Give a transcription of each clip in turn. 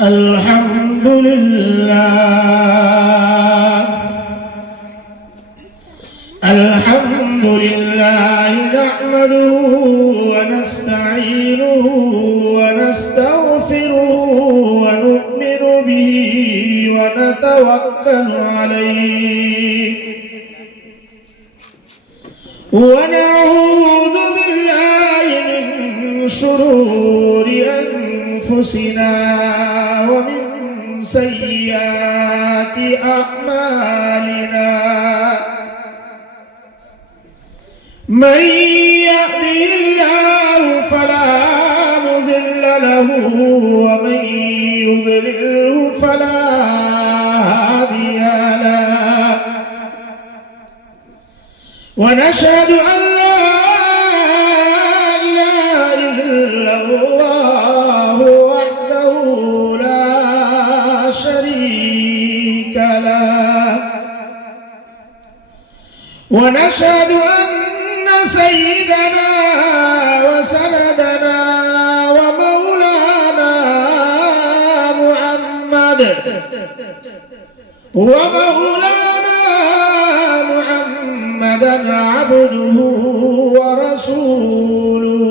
الحمد لله نحمده ونستعينه ونستغفره ونؤمن به ونتوكل عليه ونعوذ بالله من شرور أنفسنا ومن سيئات أعمالنا من يهده الله فلا مضل له ومن يضلله فلا هادي له ونشهد أن لا إله إلا الله وحده لا شريك له ونشهد أن سيدنا وسندنا ومولانا محمدا عبده ورسوله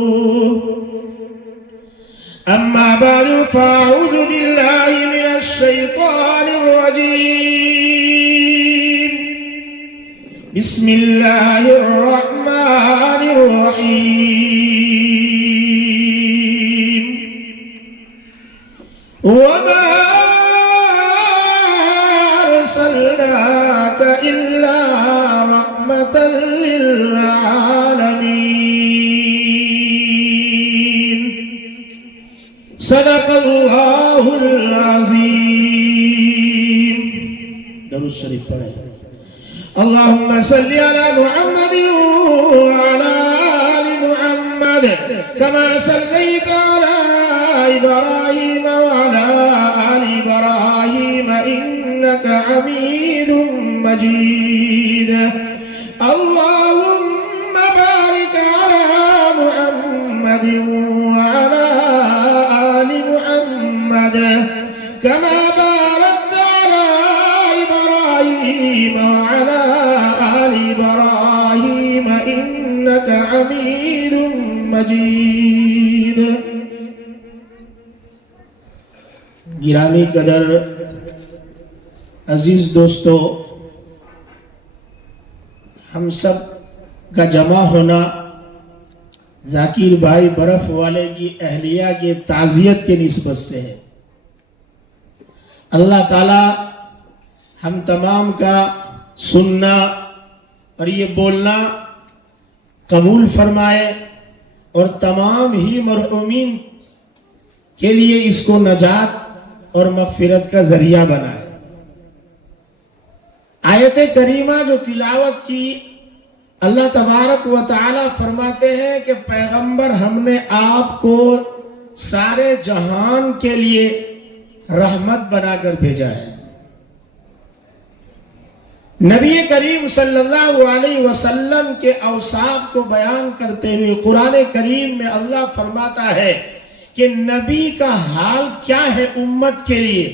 أما بعد فأعوذ بالله من الشيطان الرجيم بسم الله الرحمن الرحيم وما أرسلناك إلا رحمة للعالمين صدق الله العظيم. درود شریف پڑھیں. اللهم صل على محمد وعلى آل محمد كما صليت على إبراهيم وعلى آل إبراهيم إنك حميد مجيد. اللهم بارك على محمد وعلى آل محمد كما باركت على إبراهيم وعلى آل إبراهيم إنك حميد مجيد. گرامی قدر عزیز دوستو، ہم سب کا جمع ہونا ذاکر بھائی برف والے کی اہلیہ کے تعزیت کے نسبت سے ہے. اللہ تعالی ہم تمام کا سننا اور یہ بولنا قبول فرمائے اور تمام ہی مرحومین کے لیے اس کو نجات اور مغفرت کا ذریعہ بنائے. آیت کریمہ جو تلاوت کی، اللہ تبارک و تعالی فرماتے ہیں کہ پیغمبر ہم نے آپ کو سارے جہان کے لیے رحمت بنا کر بھیجا ہے. نبی کریم صلی اللہ علیہ وسلم کے اوصاف کو بیان کرتے ہوئے قرآن کریم میں اللہ فرماتا ہے کہ نبی کا حال کیا ہے امت کے لیے.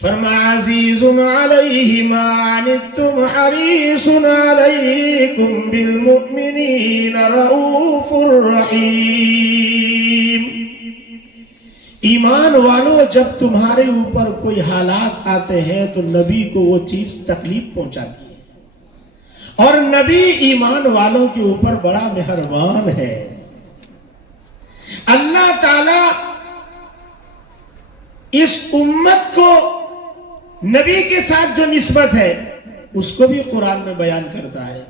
فرمایا عزیز علیہ ما عنتم حریص علیکم بالمؤمنین رؤوف رحیم. ایمان والو، جب تمہارے اوپر کوئی حالات آتے ہیں تو نبی کو وہ چیز تکلیف پہنچاتی ہے، اور نبی ایمان والوں کے اوپر بڑا مہربان ہے. اللہ تعالی اس امت کو نبی کے ساتھ جو نسبت ہے اس کو بھی قرآن میں بیان کرتا ہے.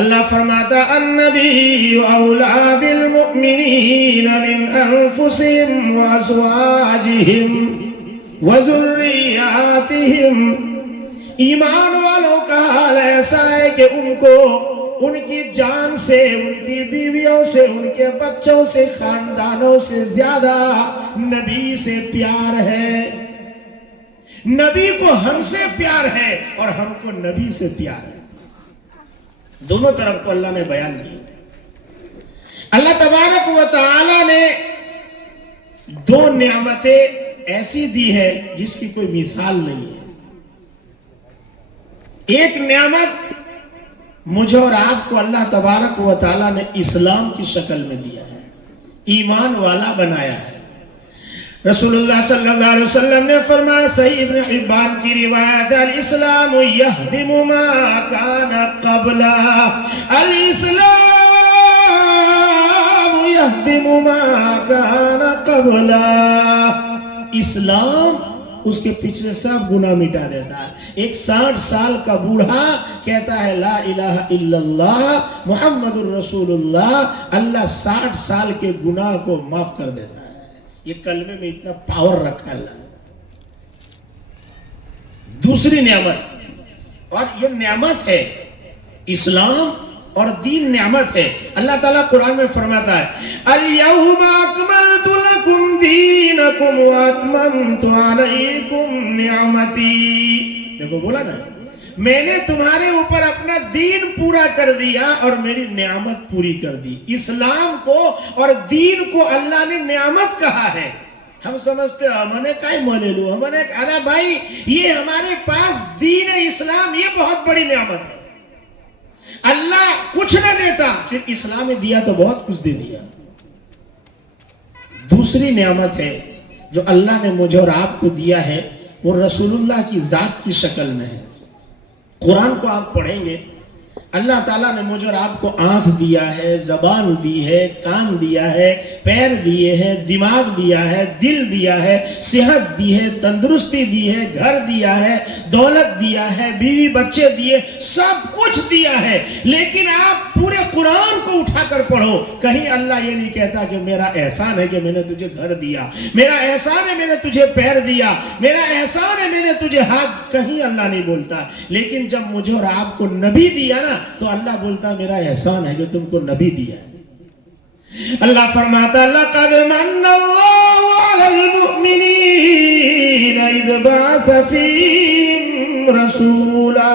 اللہ فرماتا النبی اولا بالمؤمنین من انفسهم وازواجهم وذریاتهم. ایمان والوں کا حال ایسا ہے کہ ان کو ان کی جان سے، ان کی بیویوں سے، ان کے بچوں سے، خاندانوں سے زیادہ نبی سے پیار ہے. نبی کو ہم سے پیار ہے اور ہم کو نبی سے پیار ہے. دونوں طرف کو اللہ نے بیان کی. اللہ تبارک و تعالی نے دو نعمتیں ایسی دی ہے جس کی کوئی مثال نہیں ہے. ایک نعمت مجھے اور آپ کو اللہ تبارک و تعالیٰ نے اسلام کی شکل میں دیا ہے، ایمان والا بنایا ہے. رسول اللہ صلی اللہ علیہ وسلم نے فرمایا، صحیح ابن حبان کی روایت، الاسلام یہدم ما کان قبلا، الاسلام یہدم ما کان قبلا. اسلام اس کے پچھلے سب گناہ مٹا دیتا ہے. ایک 60 سال کا بوڑھا کہتا ہے لا الہ الا اللہ محمد الرسول اللہ، اللہ 60 سال کے گناہ کو معاف کر دیتا ہے. یہ کلمے میں اتنا پاور رکھا ہے اللہ نے. دوسری نعمت، اور یہ نعمت ہے اسلام اور دین نعمت ہے. اللہ تعالیٰ قرآن میں فرماتا ہے اليوم اکملت لکم دینکم واتممت علیکم نعمتی. دیکھو بولا نا، میں نے تمہارے اوپر اپنا دین پورا کر دیا اور میری نعمت پوری کر دی. اسلام کو اور دین کو اللہ نے نعمت کہا ہے. ہم سمجھتے ہیں ہم نے کئی مولے لو، ہم نے کہا بھائی یہ ہمارے پاس دین اسلام یہ بہت بڑی نعمت ہے. اللہ کچھ نہ دیتا، صرف اسلام نے دیا تو بہت کچھ دے دیا. دوسری نعمت ہے جو اللہ نے مجھے اور آپ کو دیا ہے، وہ رسول اللہ کی ذات کی شکل میں ہے. قرآن کو آپ پڑھیں گے، اللہ تعالیٰ نے مجھے اور آپ کو آنکھ دیا ہے، زبان دی ہے، کان دیا ہے، پیر دیے ہیں، دماغ دیا ہے، دل دیا ہے، صحت دی ہے، تندرستی دی ہے، گھر دیا ہے، دولت دیا ہے، بیوی بچے دیے، سب کچھ دیا ہے. لیکن آپ پورے قرآن کو اٹھا کر پڑھو، کہیں اللہ یہ نہیں کہتا کہ میرا احسان ہے کہ میں نے تجھے گھر دیا، میرا احسان ہے میں نے تجھے پیر دیا، میرا احسان ہے میں نے تجھے ہاتھ، کہیں اللہ نہیں بولتا. لیکن جب مجھے اور آپ کو نبی دیا نا تو اللہ بولتا میرا احسان ہے جو تم کو نبی دیا ہے. اللہ فرماتا لقد من اللہ علی المؤمنین اذ بعث فیہم رسولا،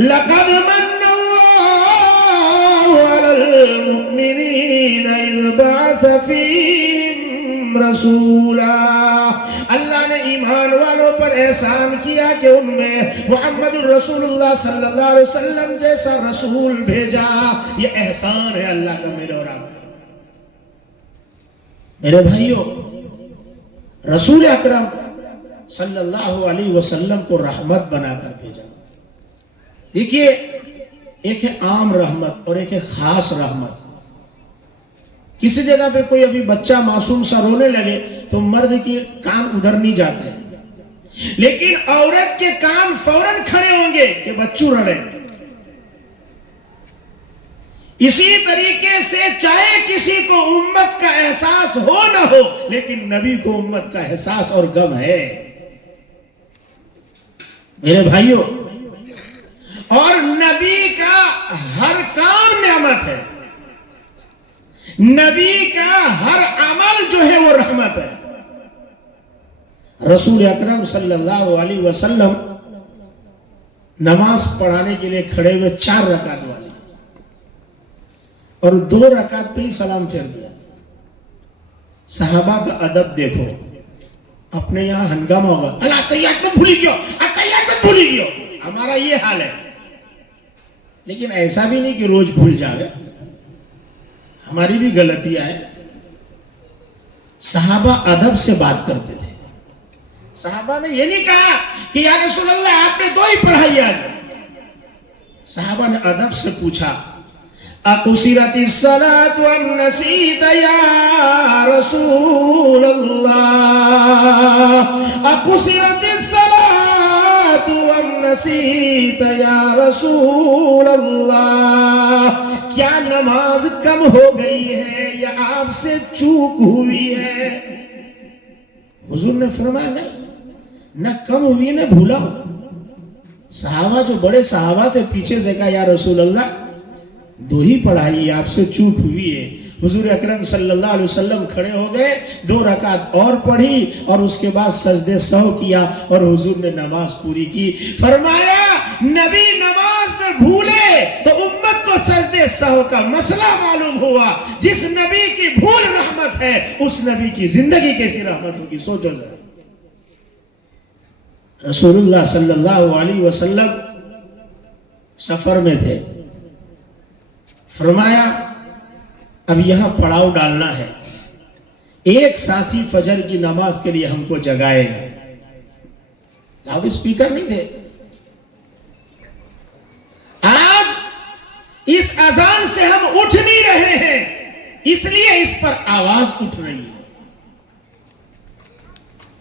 لقد من اللہ علی المؤمنین اذ بعث فیہم رسولا. اللہ نے ایمان والوں پر احسان کیا کہ ان میں محمد الرسول اللہ صلی اللہ علیہ وسلم جیسا رسول بھیجا. یہ احسان ہے اللہ کا میرے اور آپ. میرے بھائیوں، رسول اکرم صلی اللہ علیہ وسلم کو رحمت بنا کر بھیجا. دیکھیے، ایک ہے عام رحمت اور ایک ہے خاص رحمت. کسی جگہ پہ کوئی ابھی بچہ معصوم سا رونے لگے تو مرد کے کان ادھر نہیں جاتے، لیکن عورت کے کان فوراً کھڑے ہوں گے کہ بچوں رڑے. اسی طریقے سے چاہے کسی کو امت کا احساس ہو نہ ہو، لیکن نبی کو امت کا احساس اور غم ہے. میرے بھائیوں، اور نبی کا ہر کام نعمت ہے، نبی کا ہر عمل جو ہے وہ رحمت ہے. رسول اکرم صلی اللہ علیہ وسلم نماز پڑھانے کے لیے کھڑے ہوئے 4 رکعت والی، اور 2 رکعت پہ ہی سلام پھیر دیا. صحابہ کا ادب دیکھو. اپنے یہاں ہنگامہ ہوگا، اللہ تیات میں بھولی گیا، تیات میں بھولی گیا، ہمارا یہ حال ہے. لیکن ایسا بھی نہیں کہ روز بھول جاوے، ہماری بھی غلطیاں ہیں. صحابہ ادب سے بات کرتے تھے. صحابہ نے یہ نہیں کہا کہ یا رسول اللہ آپ نے 2 ہی پڑھائی آج. صحابہ نے ادب سے پوچھا اقصرت الصلاة ام نسیت یا رسول اللہ، اقصرت الصلاة ام نسیت یا رسول اللہ. کیا نماز کم ہو گئی ہے یا آپ سے چوک ہوئی ہے؟ حضور نے فرمایا نہیں، نہ کم ہوئی نہ بھولا ہو. صحابہ جو بڑے صحابہ تھے پیچھے سے کہا یا رسول اللہ 2 ہی پڑھائی، آپ سے چوک ہوئی ہے. حضور اکرم صلی اللہ علیہ وسلم کھڑے ہو گئے، 2 رکعت اور پڑھی اور اس کے بعد سجدے سہو کیا اور حضور نے نماز پوری کی. فرمایا نبی نماز میں بھولے تو امت کو سجدے سہو کا مسئلہ معلوم ہوا. جس نبی کی بھول رحمت ہے اس نبی کی زندگی کیسی رحمت ہوگی, سوچو ذرا. رسول اللہ صلی اللہ علیہ وسلم سفر میں تھے, فرمایا اب یہاں پڑاؤ ڈالنا ہے, ایک ساتھی فجر کی نماز کے لیے ہم کو جگائے گا. لاؤڈ اسپیکر نہیں تھے. آج اس اذان سے ہم اٹھ نہیں رہے ہیں, اس لیے اس پر آواز اٹھ رہی ہے.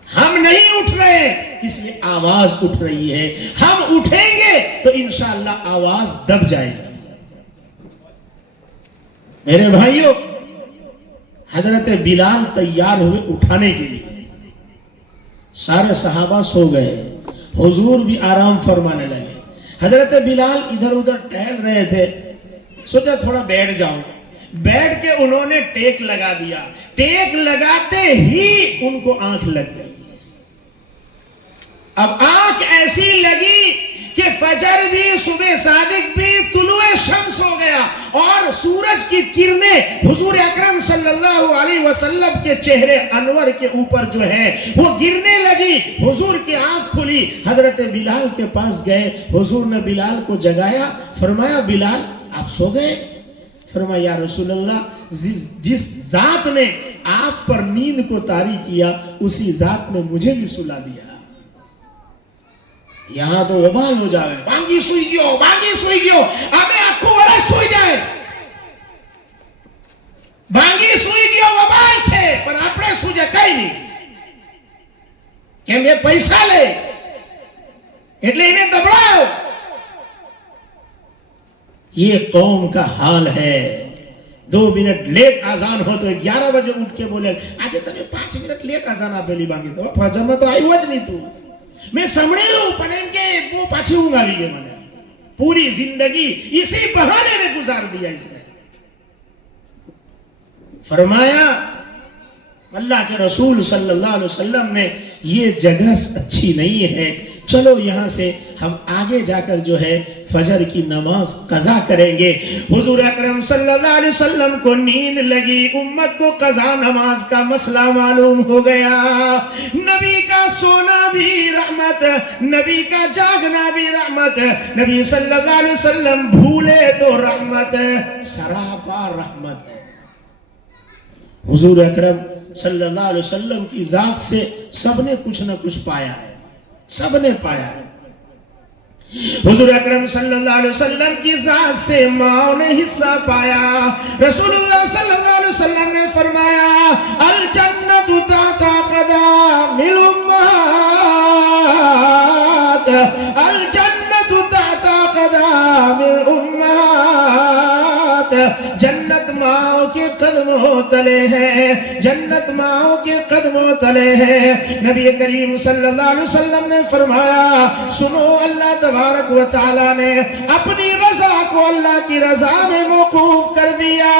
ہم نہیں اٹھ رہے اس لیے آواز اٹھ رہی ہے. ہم اٹھیں گے تو انشاءاللہ آواز دب جائے گی. میرے بھائیوں, حضرت بلال تیار ہوئے اٹھانے کے لیے. سارے صحابہ سو گئے, حضور بھی آرام فرمانے لگے. حضرت بلال ادھر ادھر ٹہل رہے تھے, سوچا تھوڑا بیٹھ جاؤں. بیٹھ کے انہوں نے ٹیک لگا دیا. ٹیک لگاتے ہی ان کو آنکھ لگ گئی. اب آنکھ ایسی لگی کہ فجر بھی, صبح صادق بھی, طلوع شمس ہو گیا اور سورج کی کرنیں حضور اکرم صلی اللہ علیہ وسلم کے چہرے انور کے اوپر جو ہے وہ گرنے لگی. حضور کی آنکھ کھلی, حضرت بلال کے پاس گئے. حضور نے بلال کو جگایا, فرمایا بلال آپ سو گئے؟ فرمایا یا رسول اللہ جس ذات نے آپ پر نیند کو طاری کیا اسی ذات نے مجھے بھی سلا دیا. یہاں تو وبال ہو جائے, بانگی سوئی گیو, بانگی سوئی گیو, ہمیں آنکھوں ورس سوئی جائے. بانگی سوئی گیو وبال چھے پر اپنے سوجے کئی نہیں کہ میں پیسہ لے اٹلے انہیں دبڑاؤ. یہ قوم کا حال ہے. 2 منٹ لیٹ آزان ہو تو 11 بجے اٹھ کے بولے آج تنے 5 منٹ لیٹ آزان آپ پہلی بانگی تو فجر میں تو آئی ہوج نہیں تو میں سمڑے لوں پنین کے وہ پاچھے ہوں گا لیے. میں نے پوری زندگی اسی بہانے میں گزار دیا. اس نے فرمایا اللہ کے رسول صلی اللہ علیہ وسلم نے یہ جگہ اچھی نہیں ہے, چلو یہاں سے ہم آگے جا کر جو ہے فجر کی نماز قضا کریں گے. حضور اکرم صلی اللہ علیہ وسلم کو نیند لگی, امت کو قضا نماز کا مسئلہ معلوم ہو گیا. نبی کا سونا بھی رحمت, نبی کا جاگنا بھی رحمت. نبی صلی اللہ علیہ وسلم بھولے تو رحمت, سراپا رحمت ہے. حضور اکرم صلی اللہ علیہ وسلم کی ذات سے سب نے کچھ نہ کچھ پایا ہے, سب نے پایا ہے. حضور اکرم صلی اللہ علیہ وسلم کی ذات سے ماں نے حصہ پایا. رسول اللہ صلی اللہ علیہ وسلم نے فرمایا الجنت تحت قدم الامہات, الجنت تحت قدم الامہات. جنت ماں کے قدموں تلے ہے, جنت ماں کے قدموں تلے ہے. نبی کریم صلی اللہ علیہ وسلم نے فرمایا سنو, اللہ تبارک و تعالیٰ نے اپنی رضا کو اللہ کی رضا میں موقوف کر دیا.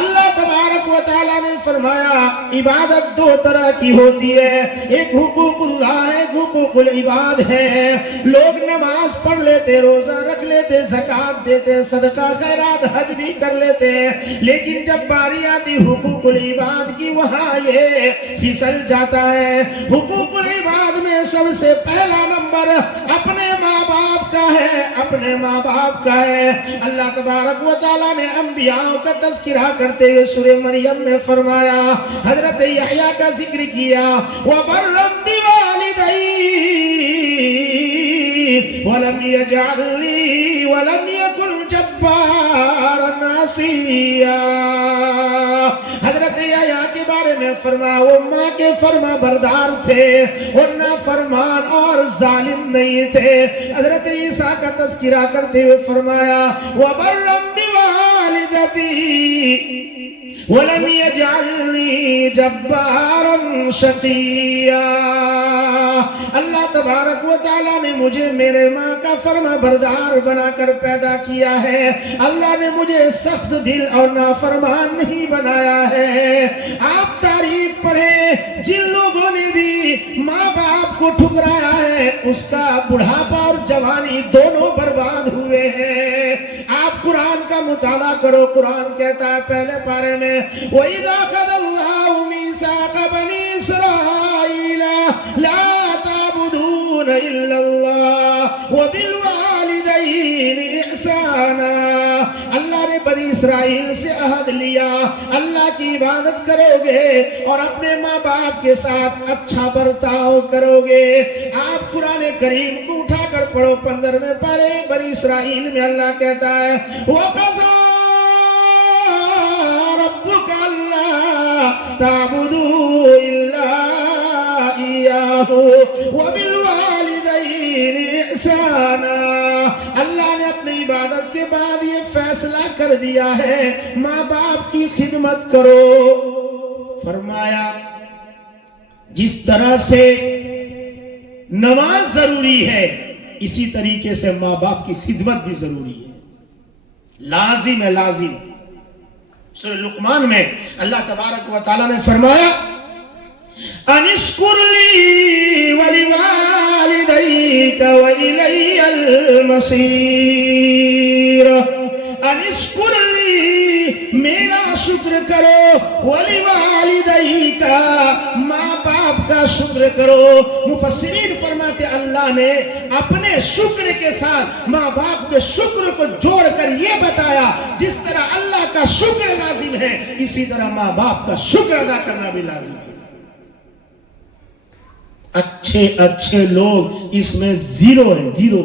اللہ تبارک و تعالیٰ نے فرمایا عبادت 2 طرح کی ہوتی ہے, ایک حقوق اللہ ہے, ایک حقوق العباد ہے. لوگ نماز پڑھ لیتے, روزہ رکھ لیتے, زکوٰۃ دیتے, صدقہ خیرات حج بھی کر لیتے, لیکن جب باری آتی حقوق العباد کی وہاں یہ پھسل جاتا ہے. حقوق العباد میں سب سے پہلا نمبر اپنے ماں باپ کا ہے, اپنے ماں باپ کا ہے. اللہ تبارک و تعالیٰ نے انبیاء کا تذکرہ کرتے ہوئے سورہ مریم میں فرمایا, حضرت یحییٰ کا ذکر کیا وَبَرًّا بِوَالِدَيْهِ وَلَمْ يَجْعَلْنِي وَلَمْ يَكُنْ جَبَّارًا عَصِيًّا. حضرت یحییٰ کے بارے میں فرمایا وہ ماں کے فرما بردار تھے, اور نافرمان اور ظالم نہیں تھے. حضرت عیسیٰ کا تذکرہ کرتے ہوئے فرمایا وَبَرًّا بِوَالِدَتِي وَلَمْ يَجْعَلْنِي جَبَّارًا شَقِيًّا. اللہ تبارک و تعالیٰ نے مجھے میرے ماں کا فرما بردار بنا کر پیدا کیا ہے. اللہ نے مجھے سخت دل اور نافرمان نہیں بنایا ہے. آپ تاریخ پڑھیں, جن لوگوں نے بھی ماں باپ کو ٹھکرایا ہے اس کا بڑھاپا اور جوانی دونوں مطالعہ کرو. قرآن کہتا ہے پہلے پارے میں وَإِذَا أَخَذَ اللَّهُ مِيثَاقَ بَنِي إِسْرَائِيلَ لَا تَعْبُدُونَ إِلَّا اللَّهَ وَبِالْوَالِدَيْنِ إِحْسَانًا. اللہ نے بنی اسرائیل سے عہد لیا اللہ کی عبادت کرو گے اور اپنے ماں باپ کے ساتھ اچھا برتاؤ کرو گے. آپ قرآن کریم کو اٹھا کر پڑھو 15ویں پارے بنی اسرائیل میں اللہ کہتا ہے وَقَضَىٰ رَبُّكَ أَلَّا تَعْبُدُوا إِلَّا إِيَّاهُ وَبِالْوَالِدَيْنِ إِحْسَانًا. اللہ نے اپنی عبادت کے بعد یہ فیصلہ کر دیا ہے ماں باپ کی خدمت کرو. فرمایا جس طرح سے نماز ضروری ہے اسی طریقے سے ماں باپ کی خدمت بھی ضروری ہے. لازم ہے لازم. سورہ لقمان میں اللہ تبارک و تعالی نے فرمایا انشکر لی ولوالدیک وإلی المصیر. انشکر لی میرا شکر کرو ولوالدیک ماں باپ کا شکر کرو. مفسرین فرماتے اللہ نے اپنے شکر کے ساتھ ماں باپ کے شکر کو جوڑ کر یہ بتایا جس طرح اللہ کا شکر لازم ہے اسی طرح ماں باپ کا شکر ادا کرنا بھی لازم ہے. اچھے لوگ اس میں زیرو ہیں. زیرو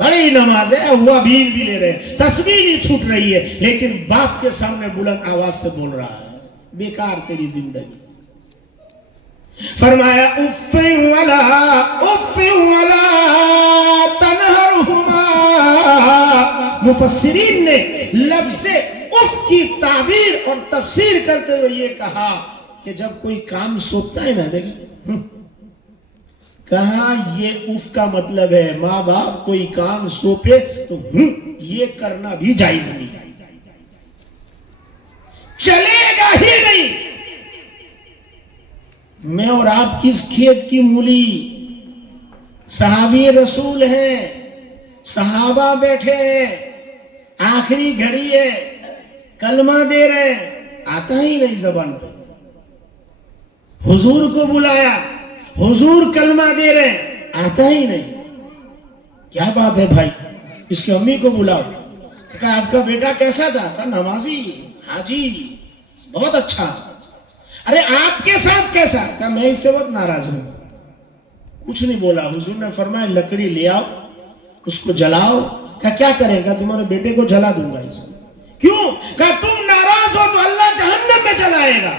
بڑی نماز ہے اوابین بھی لے رہے تسبیح نہیں چھوٹ رہی ہے لیکن باپ کے سامنے بلند آواز سے بول رہا ہے. بیکار تیری زندگی. فرمایا اف ولا تنہرہما. مفسرین نے لفظ اف کی تعبیر اور تفسیر کرتے ہوئے یہ کہا کہ جب کوئی کام سوچتا ہے نا دیکھیں کہا یہ اف کا مطلب ہے ماں باپ کوئی کام سوپے تو یہ کرنا بھی جائز نہیں چلے گا ہی نہیں. میں اور آپ کس کھیت کی مولی صحابی رسول ہیں صحابہ بیٹھے ہیں آخری گھڑی ہے کلمہ دے رہے آتا ہی نہیں زبان پہ. حضور کو بلایا حضور کلمہ دے رہے آتا ہی نہیں. کیا بات ہے بھائی اس کی امی کو بلاؤ. کہا آپ کا بیٹا کیسا تھا؟ کہا نمازی حاجی بہت اچھا. ارے آپ کے ساتھ کیسا؟ کہا میں اس سے بہت ناراض ہوں. کچھ نہیں بولا. حضور نے فرمایا لکڑی لے آؤ اس کو جلاؤ. کہا کیا کرے گا؟ تمہارے بیٹے کو جلا دوں گا. اس کو کیوں؟ کہا تم ناراض ہو تو اللہ جہنم میں جلائے گا.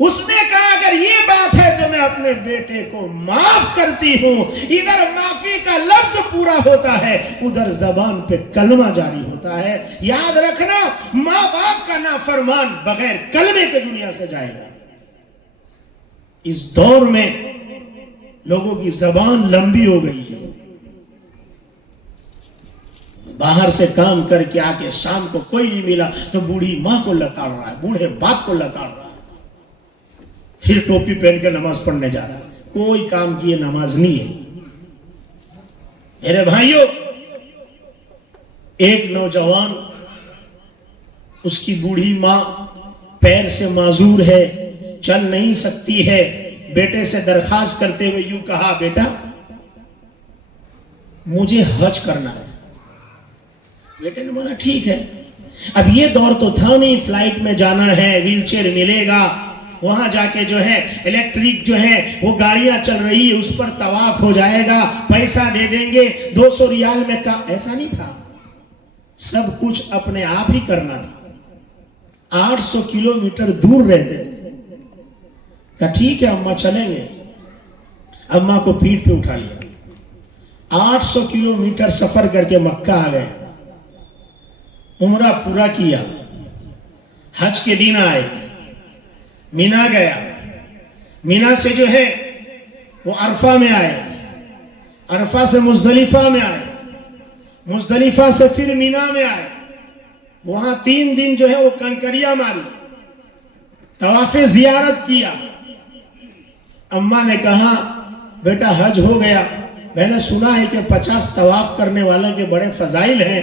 اس نے کہا اگر یہ بات ہے تو میں اپنے بیٹے کو معاف کرتی ہوں. ادھر معافی کا لفظ پورا ہوتا ہے ادھر زبان پہ کلمہ جاری ہوتا ہے. یاد رکھنا ماں باپ کا نافرمان بغیر کلمے کے دنیا سے جائے گا. اس دور میں لوگوں کی زبان لمبی ہو گئی ہے. باہر سے کام کر کے آ کے شام کو کوئی نہیں ملا تو بوڑھی ماں کو لتاڑ رہا ہے بوڑھے باپ کو لتاڑ رہا ہے پھر ٹوپی پہن کے نماز پڑھنے جا رہا ہے. کوئی کام کی یہ نماز نہیں ہے. میرے بھائیوں ایک نوجوان اس کی بوڑھی ماں پیر سے معذور ہے چل نہیں سکتی ہے. بیٹے سے درخواست کرتے ہوئے یوں کہا بیٹا مجھے حج کرنا ہے. بیٹے نے بولا ٹھیک ہے. اب یہ دور تو تھا نہیں فلائٹ میں جانا ہے ویل چیئر ملے گا وہاں جا کے جو ہے الیکٹرک جو ہے وہ گاڑیاں چل رہی ہے اس پر طواف ہو جائے گا پیسہ دے دیں گے 200 ریال میں کا. ایسا نہیں تھا. سب کچھ اپنے آپ ہی کرنا تھا. 800 کلومیٹر دور رہتے تھے. کہا ٹھیک ہے اماں چلیں گے. اماں کو پیٹھ پہ اٹھا لیا. 800 کلومیٹر سفر کر کے مکہ آ گئے. عمرہ پورا کیا. حج کے دن آئے مینا گیا. مینا سے جو ہے وہ عرفہ میں آئے. عرفہ سے مزدلفہ میں آئے. مزدلفہ سے پھر مینا میں آئے. وہاں 3 دن جو ہے وہ کنکریاں ماری طواف زیارت کیا. اماں نے کہا بیٹا حج ہو گیا میں نے سنا ہے کہ 50 طواف کرنے والوں کے بڑے فضائل ہیں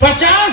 50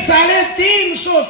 350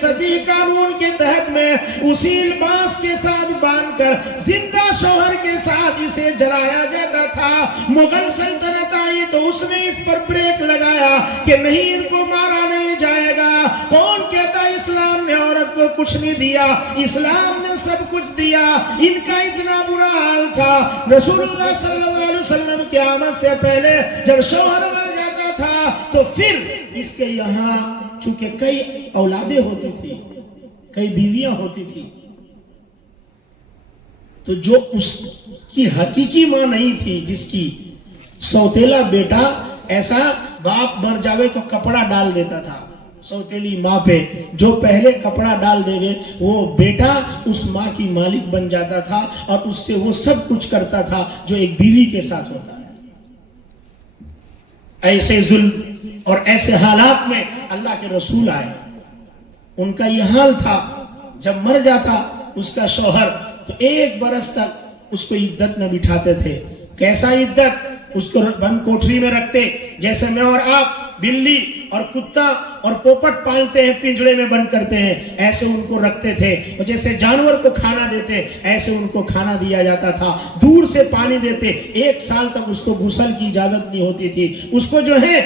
ستی قانون کے تحت میں اسی لباس کے ساتھ باندھ کر زندہ شوہر کے ساتھ اسے جلایا جاتا تھا۔ مغل سلطنت آئی تو اس نے اس پر بریک لگایا کہ نہیں، ان کو مارا نہیں جائے گا۔ کون کہتا اسلام نے عورت کو کچھ نہیں دیا؟ اسلام نے سب کچھ دیا۔ ان کا اتنا برا حال تھا، رسول اللہ صلی اللہ علیہ وسلم کی آمد سے پہلے جب شوہر مر جاتا تھا تو پھر اس کے یہاں چونکہ کئی اولادیں ہوتی تھی، کئی بیویاں ہوتی تھی، تو جو اس کی حقیقی ماں نہیں تھی، جس کی سوتیلا بیٹا، ایسا باپ مر جاوے تو کپڑا ڈال دیتا تھا سوتیلی ماں پہ، جو پہلے کپڑا ڈال دے گے وہ بیٹا اس ماں کی مالک بن جاتا تھا اور اس سے وہ سب کچھ کرتا تھا جو ایک بیوی کے ساتھ ہوتا ہے۔ ایسے ظلم اور ایسے حالات میں اللہ کے رسول آئے، ان کا یہ حال تھا، جب مر جاتا اس کا شوہر تو 1 برس تک اس کو عدت میں بٹھاتے تھے۔ کیسا عدت؟ اس کو بند کوٹری میں رکھتے، جیسے میں اور آپ بلی اور کتا اور پوپٹ پالتے ہیں، پنجرے میں بند کرتے ہیں، ایسے ان کو رکھتے تھے، اور جیسے جانور کو کھانا دیتے ایسے ان کو کھانا دیا جاتا تھا۔ دور سے پانی دیتے، 1 سال تک اس کو غسل کی اجازت نہیں ہوتی تھی، اس کو جو ہے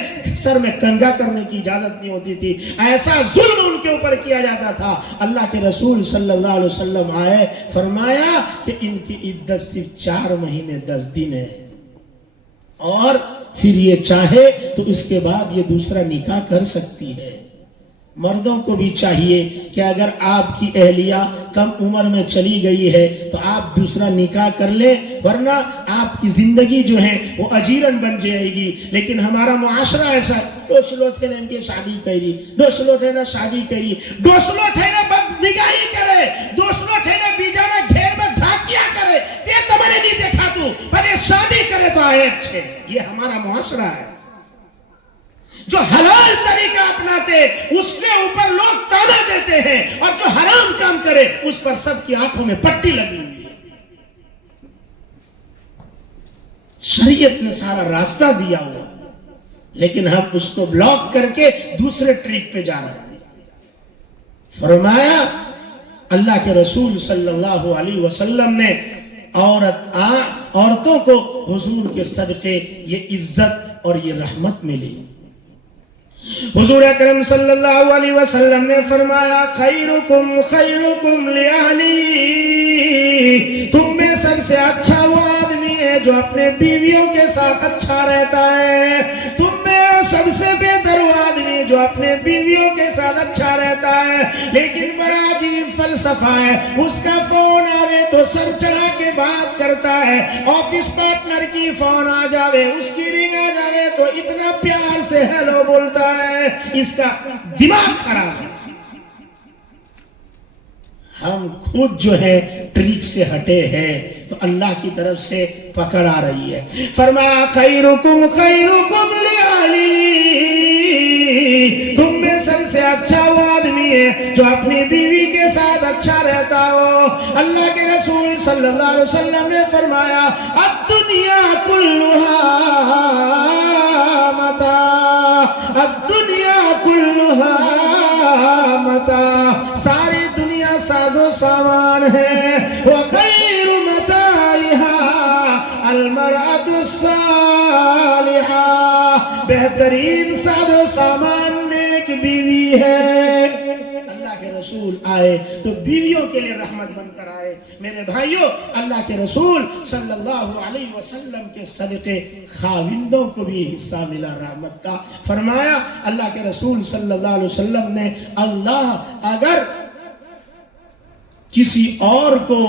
سر میں کنگھا کرنے کی اجازت نہیں ہوتی تھی، ایسا ظلم ان کے اوپر کیا جاتا تھا۔ اللہ کے رسول صلی اللہ علیہ وسلم آئے، فرمایا کہ ان کی عدت صرف 4 مہینے 10 دن ہے، اور پھر یہ چاہے تو اس کے بعد یہ دوسرا نکاح کر سکتی ہے۔ مردوں کو بھی چاہیے کہ اگر آپ کی اہلیہ کم عمر میں چلی گئی ہے تو آپ دوسرا نکاح کر لیں، ورنہ آپ کی زندگی جو ہے وہ اجیرن بن جائے گی۔ لیکن ہمارا معاشرہ ایسا، دوسلو تھے نا ان کے شادی کری، دوسلو تھے نا شادی کری، دوسلو تھے نا بد نگاہی کرے، دوسلو تھے نا بیجانا گھیر میں جھاکیاں کرے، یہ تمہیں نہیں دیکھا تو پر یہ شادی کرے تو آئے اچھے۔ یہ ہمارا معاشرہ ہے۔ جو حلال طریقہ اپناتے اس کے اوپر لوگ تانا دیتے ہیں، اور جو حرام کام کرے اس پر سب کی آنکھوں میں پٹی لگی ہوئی ہے۔ شریعت نے سارا راستہ دیا ہوا، لیکن ہم اس کو بلاک کر کے دوسرے ٹریک پہ جا رہے ہیں۔ فرمایا اللہ کے رسول صلی اللہ علیہ وسلم نے عورتوں کو حضور کے صدقے یہ عزت اور یہ رحمت ملی۔ حضور اکرم صلی اللہ علیہ وسلم نے فرمایا خیرکم خیرکم لأہلی، تم میں سب سے اچھا وہ آدمی ہے جو اپنے بیویوں کے ساتھ اچھا رہتا ہے، تم میں سب سے بہتر وہ آدمی جو اپنے بیویوں کے ساتھ اچھا رہتا ہے۔ لیکن بڑا عجیب فلسفہ ہے، اس کا فون آوے تو سر چڑھا کے بات کرتا ہے، آفس پارٹنر کی فون آ جاوے، اس کی رنگ آ جاوے تو اتنا پیار سے ہیلو بولتا ہے، اس کا دماغ خراب ہے۔ ہم خود جو ہے ٹریک سے ہٹے ہیں تو اللہ کی طرف سے پکڑ آ رہی ہے۔ فرمایا خیرکم خیرکم لأہلی، تم میں سب سے اچھا وہ آدمی ہے جو اپنی بیوی کے ساتھ اچھا رہتا ہو۔ اللہ کے رسول صلی اللہ علیہ وسلم نے فرمایا الدنیا کلھا متاع، الدنیا کلھا متاع، ساری دنیا ساز و سامان ہے، وخیر متاعها المرأة الصالحہ، بہترین ساز و سامان نیک بیوی ہے۔ اللہ کے رسول آئے تو بیویوں کے لیے رحمت بن کر آئے۔ میرے بھائیوں، اللہ کے رسول صلی اللہ علیہ وسلم کے صدقے خاوندوں کو بھی حصہ ملا رحمت کا۔ فرمایا اللہ کے رسول صلی اللہ علیہ وسلم نے، اللہ اگر کسی اور کو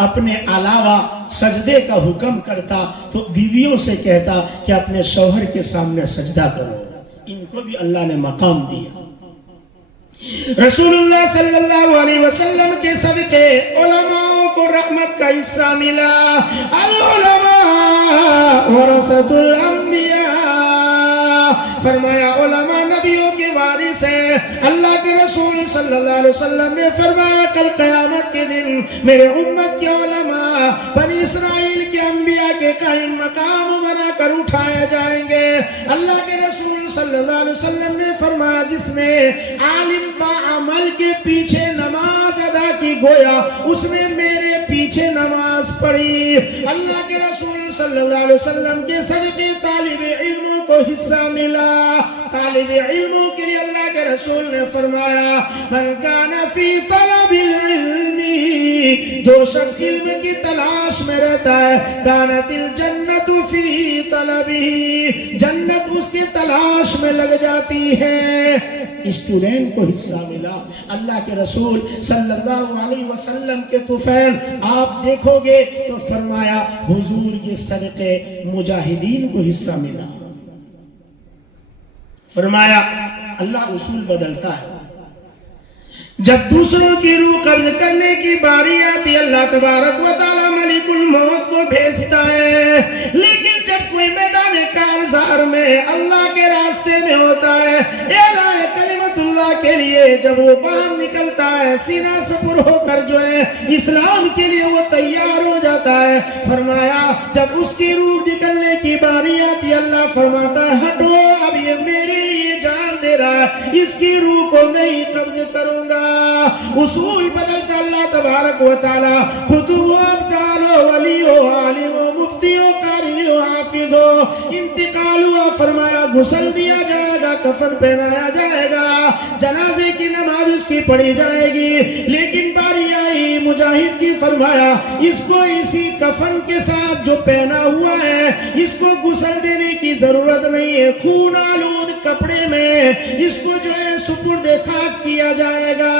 اپنے علاوہ سجدے کا حکم کرتا تو بیویوں سے کہتا کہ اپنے شوہر کے سامنے سجدہ کرو۔ ان کو بھی اللہ نے مقام دیا۔ رسول اللہ صلی اللہ علیہ وسلم کے صدقے علماء کو رحمت کا حصہ ملا۔ العلماء ورثۃ الانبیاء، فرمایا علماء نبیوں کے وارث ہیں۔ اللہ کے رسول صلی اللہ علیہ وسلم نے فرمایا کل قیامت کے دن میرے امت کے علماء بنی اسرائیل کے انبیاء کے قائم مقام بنا کر اٹھائے جائیں گے۔ اللہ کے رسول صلی اللہ علیہ وسلم نے فرمایا جس نے عالم با عمل کے پیچھے نماز ادا کی گویا اس نے میرے پیچھے نماز پڑھی. اللہ کے رسول صلی اللہ علیہ وسلم کے صدقے طالب علموں کو حصہ ملا. طالب علموں کے لیے اللہ کے رسول نے فرمایا من کان فی طلب العلم، جو شخص علم کی تلاش میں رہتا ہے کانت الجنت فی طلبہ، جنت اس کی تلاش میں لگ جاتی ہے. اسٹوڈنٹ کو حصہ ملا. اللہ کے رسول صلی اللہ علیہ وسلم کے طفیل آپ دیکھو گے تو فرمایا حضور کے صدقے مجاہدین کو حصہ ملا. فرمایا اللہ اصول بدلتا ہے. جب دوسروں کی روح قبض کرنے کی باری آتی اللہ تبارک و تعالی ملک الموت کو بھیجتا ہے، لیکن جب کوئی میدان کارزار میں اللہ کے راستے میں ہوتا ہے اعلیٰ کلمت اللہ کے لیے، جب وہ باہر نکلتا ہے سینہ سپر ہو کر جو ہے اسلام کے لیے وہ تیار ہو جاتا ہے. فرمایا جب اس کی روح نکلنے کی باری آتی اللہ فرماتا ہے ہٹو، اب یہ میرے لیے جان دے رہا ہے، اس کی روح کو میں ہی قبض کروں گا. اصول بدلتا اللہ تبارک و تعالی. خطب و ابدال و ولی و عالم و مفتی و قاری و حافظ و انتقال ہوا. فرمایا غسل دیا جائے گا، کفن پہنایا جائے گا، جنازے کی نماز اس کی پڑھی جائے گی، لیکن باری آئی مجاہد کی. فرمایا اس کو اسی کفن کے ساتھ جو پہنا ہوا ہے اس کو غسل دینے کی ضرورت نہیں ہے، خون آلود کپڑے میں اس کو جو ہے سپرد خاک کیا جائے گا.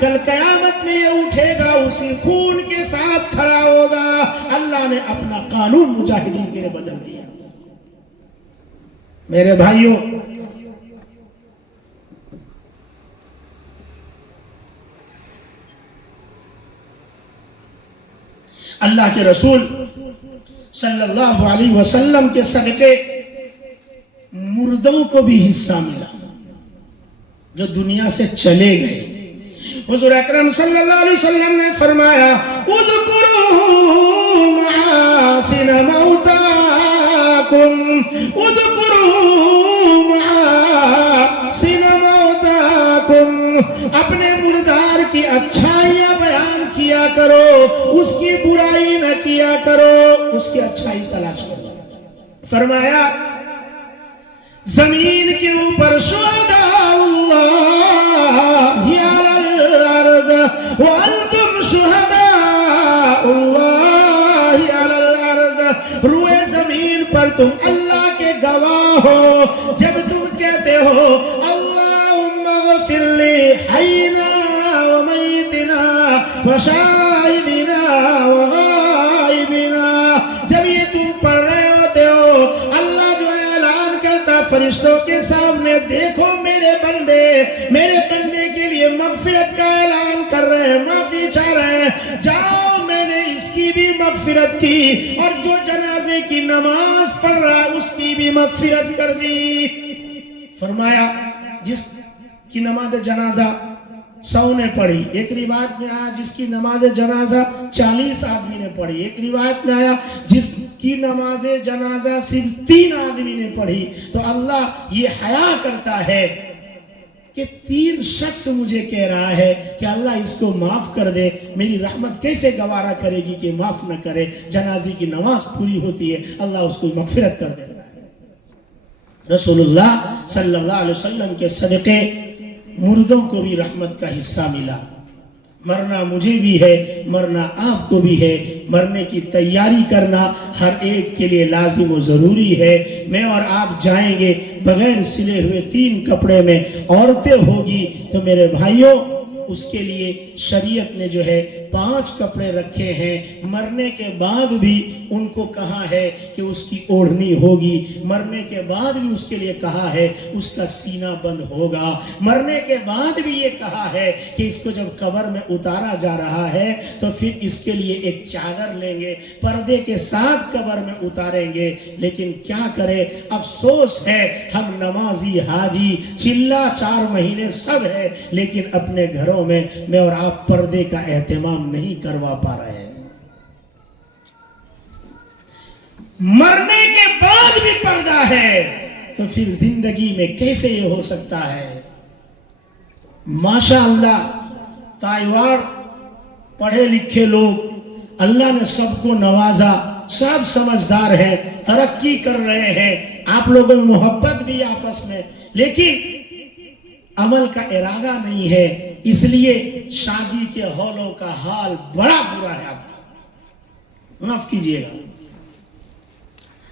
کل قیامت میں یہ اٹھے گا اسی خون کے ساتھ کھڑا ہوگا. اللہ نے اپنا قانون مجاہدین کے لیے بدل دیا. میرے بھائیوں، اللہ کے رسول صلی اللہ علیہ وسلم کے صدقے مردوں کو بھی حصہ ملا جو دنیا سے چلے گئے. حضور اکرم صلی اللہ علیہ وسلم نے فرمایا اذکروا محاسن موتاکم، اذکروا محاسن موتاکم، اپنے مردار کی اچھائیاں بیان کیا کرو، اس کی برائی نہ کیا کرو، اس کی اچھائی تلاش کرو. فرمایا زمین کے اوپر شہداء اللہ علی الارض وانتم شہداء اللہ علی الارض، روئے زمین پر تم اللہ کے گواہ ہو جب تم کہتے ہو اللہم اغفر لی حینا ومیتنا وشاہدنا وغائبنا. جب یہ تم پڑھ رہے ہوتے ہو اللہ جو ہے اعلان کرتا فرشتوں کے سامنے دیکھو میرے بندے کے لیے مغفرت کا اعلان کر رہے ہیں، معافی چاہ رہے ہیں، جاؤ میں نے اس کی بھی مغفرت کی اور جو جنازے کی نماز پڑھ رہا اس کی بھی مغفرت کر دی. فرمایا جس کی نماز جنازہ 100 نے پڑھی، ایک روایت میں آیا جس کی نماز جنازہ 40 آدمی نے پڑھی، ایک روایت میں آیا جس کی نماز جنازہ صرف 3 آدمی نے پڑھی. تو اللہ یہ حیا کرتا ہے کہ 3 شخص مجھے کہہ رہا ہے کہ اللہ اس کو معاف کر دے، میری رحمت کیسے گوارا کرے گی کہ معاف نہ کرے. جنازے کی نماز پوری ہوتی ہے اللہ اس کو مغفرت کر دیتا ہے. رسول اللہ صلی اللہ علیہ وسلم کے صدقے مردوں کو بھی رحمت کا حصہ ملا. مرنا مجھے بھی ہے، مرنا آپ کو بھی ہے. مرنے کی تیاری کرنا ہر ایک کے لیے لازم و ضروری ہے. میں اور آپ جائیں گے بغیر سلے ہوئے 3 کپڑے میں، عورتیں ہوگی تو میرے بھائیوں اس کے لیے شریعت نے جو ہے 5 کپڑے رکھے ہیں. مرنے کے بعد بھی ان کو کہا ہے کہ اس کی اوڑھنی ہوگی، مرنے کے بعد بھی اس کے لیے کہا ہے اس کا سینہ بند ہوگا، مرنے کے بعد بھی یہ کہا ہے کہ اس کو جب قبر میں اتارا جا رہا ہے تو پھر اس کے لیے ایک چادر لیں گے، پردے کے ساتھ قبر میں اتاریں گے. لیکن کیا کرے، افسوس ہے ہم نمازی حاجی چلا 4 مہینے سب ہے لیکن اپنے گھروں میں اور آپ پردے کا اہتمام نہیں کروا پا رہے ہیں. مرنے کے بعد بھی پردہ ہے، تو پھر زندگی میں کیسے یہ ہو سکتا ہے؟ ماشاء اللہ تائیوار پڑھے لکھے لوگ، اللہ نے سب کو نوازا، سب سمجھدار ہے، ترقی کر رہے ہیں، آپ لوگوں میں محبت بھی آپس میں، لیکن عمل کا ارادہ نہیں ہے، اس لیے شادی کے ہالوں کا حال بڑا برا ہے۔ آپ معاف کیجئے گا،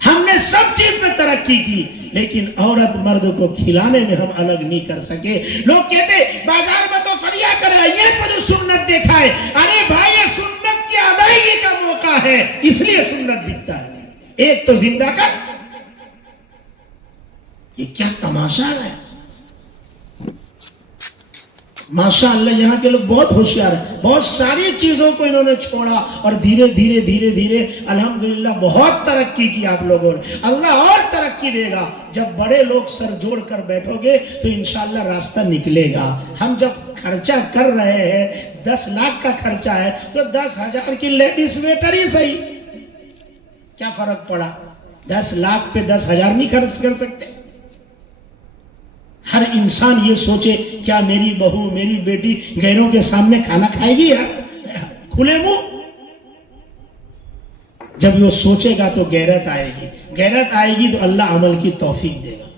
ہم نے سب چیز میں ترقی کی، لیکن عورت مرد کو کھلانے میں ہم الگ نہیں کر سکے۔ لوگ کہتے بازار میں تو فریا کرے، یہ پر جو سنت دیکھا ہے، ارے بھائی یہ سنت کی ادائیگی کا موقع ہے، اس لیے سنت دکھتا ہے، ایک تو زندہ کر۔ یہ کیا تماشا ہے؟ ماشاءاللہ یہاں کے لوگ بہت ہوشیار ہیں، بہت ساری چیزوں کو انہوں نے چھوڑا اور دھیرے دھیرے دھیرے دھیرے الحمدللہ بہت ترقی کی آپ لوگوں نے۔ اللہ اور ترقی دے گا، جب بڑے لوگ سر جوڑ کر بیٹھو گے تو انشاءاللہ راستہ نکلے گا۔ ہم جب خرچہ کر رہے ہیں 10 لاکھ کا خرچہ ہے تو 10,000 کی لیڈیز ویٹر ہی صحیح، کیا فرق پڑا؟ 10 لاکھ پہ 10,000 نہیں خرچ کر سکتے؟ ہر انسان یہ سوچے کیا میری بہو میری بیٹی غیروں کے سامنے کھانا کھائے گی یار کھلے منہ؟ جب وہ سوچے گا تو غیرت آئے گی، غیرت آئے گی تو اللہ عمل کی توفیق دے گا۔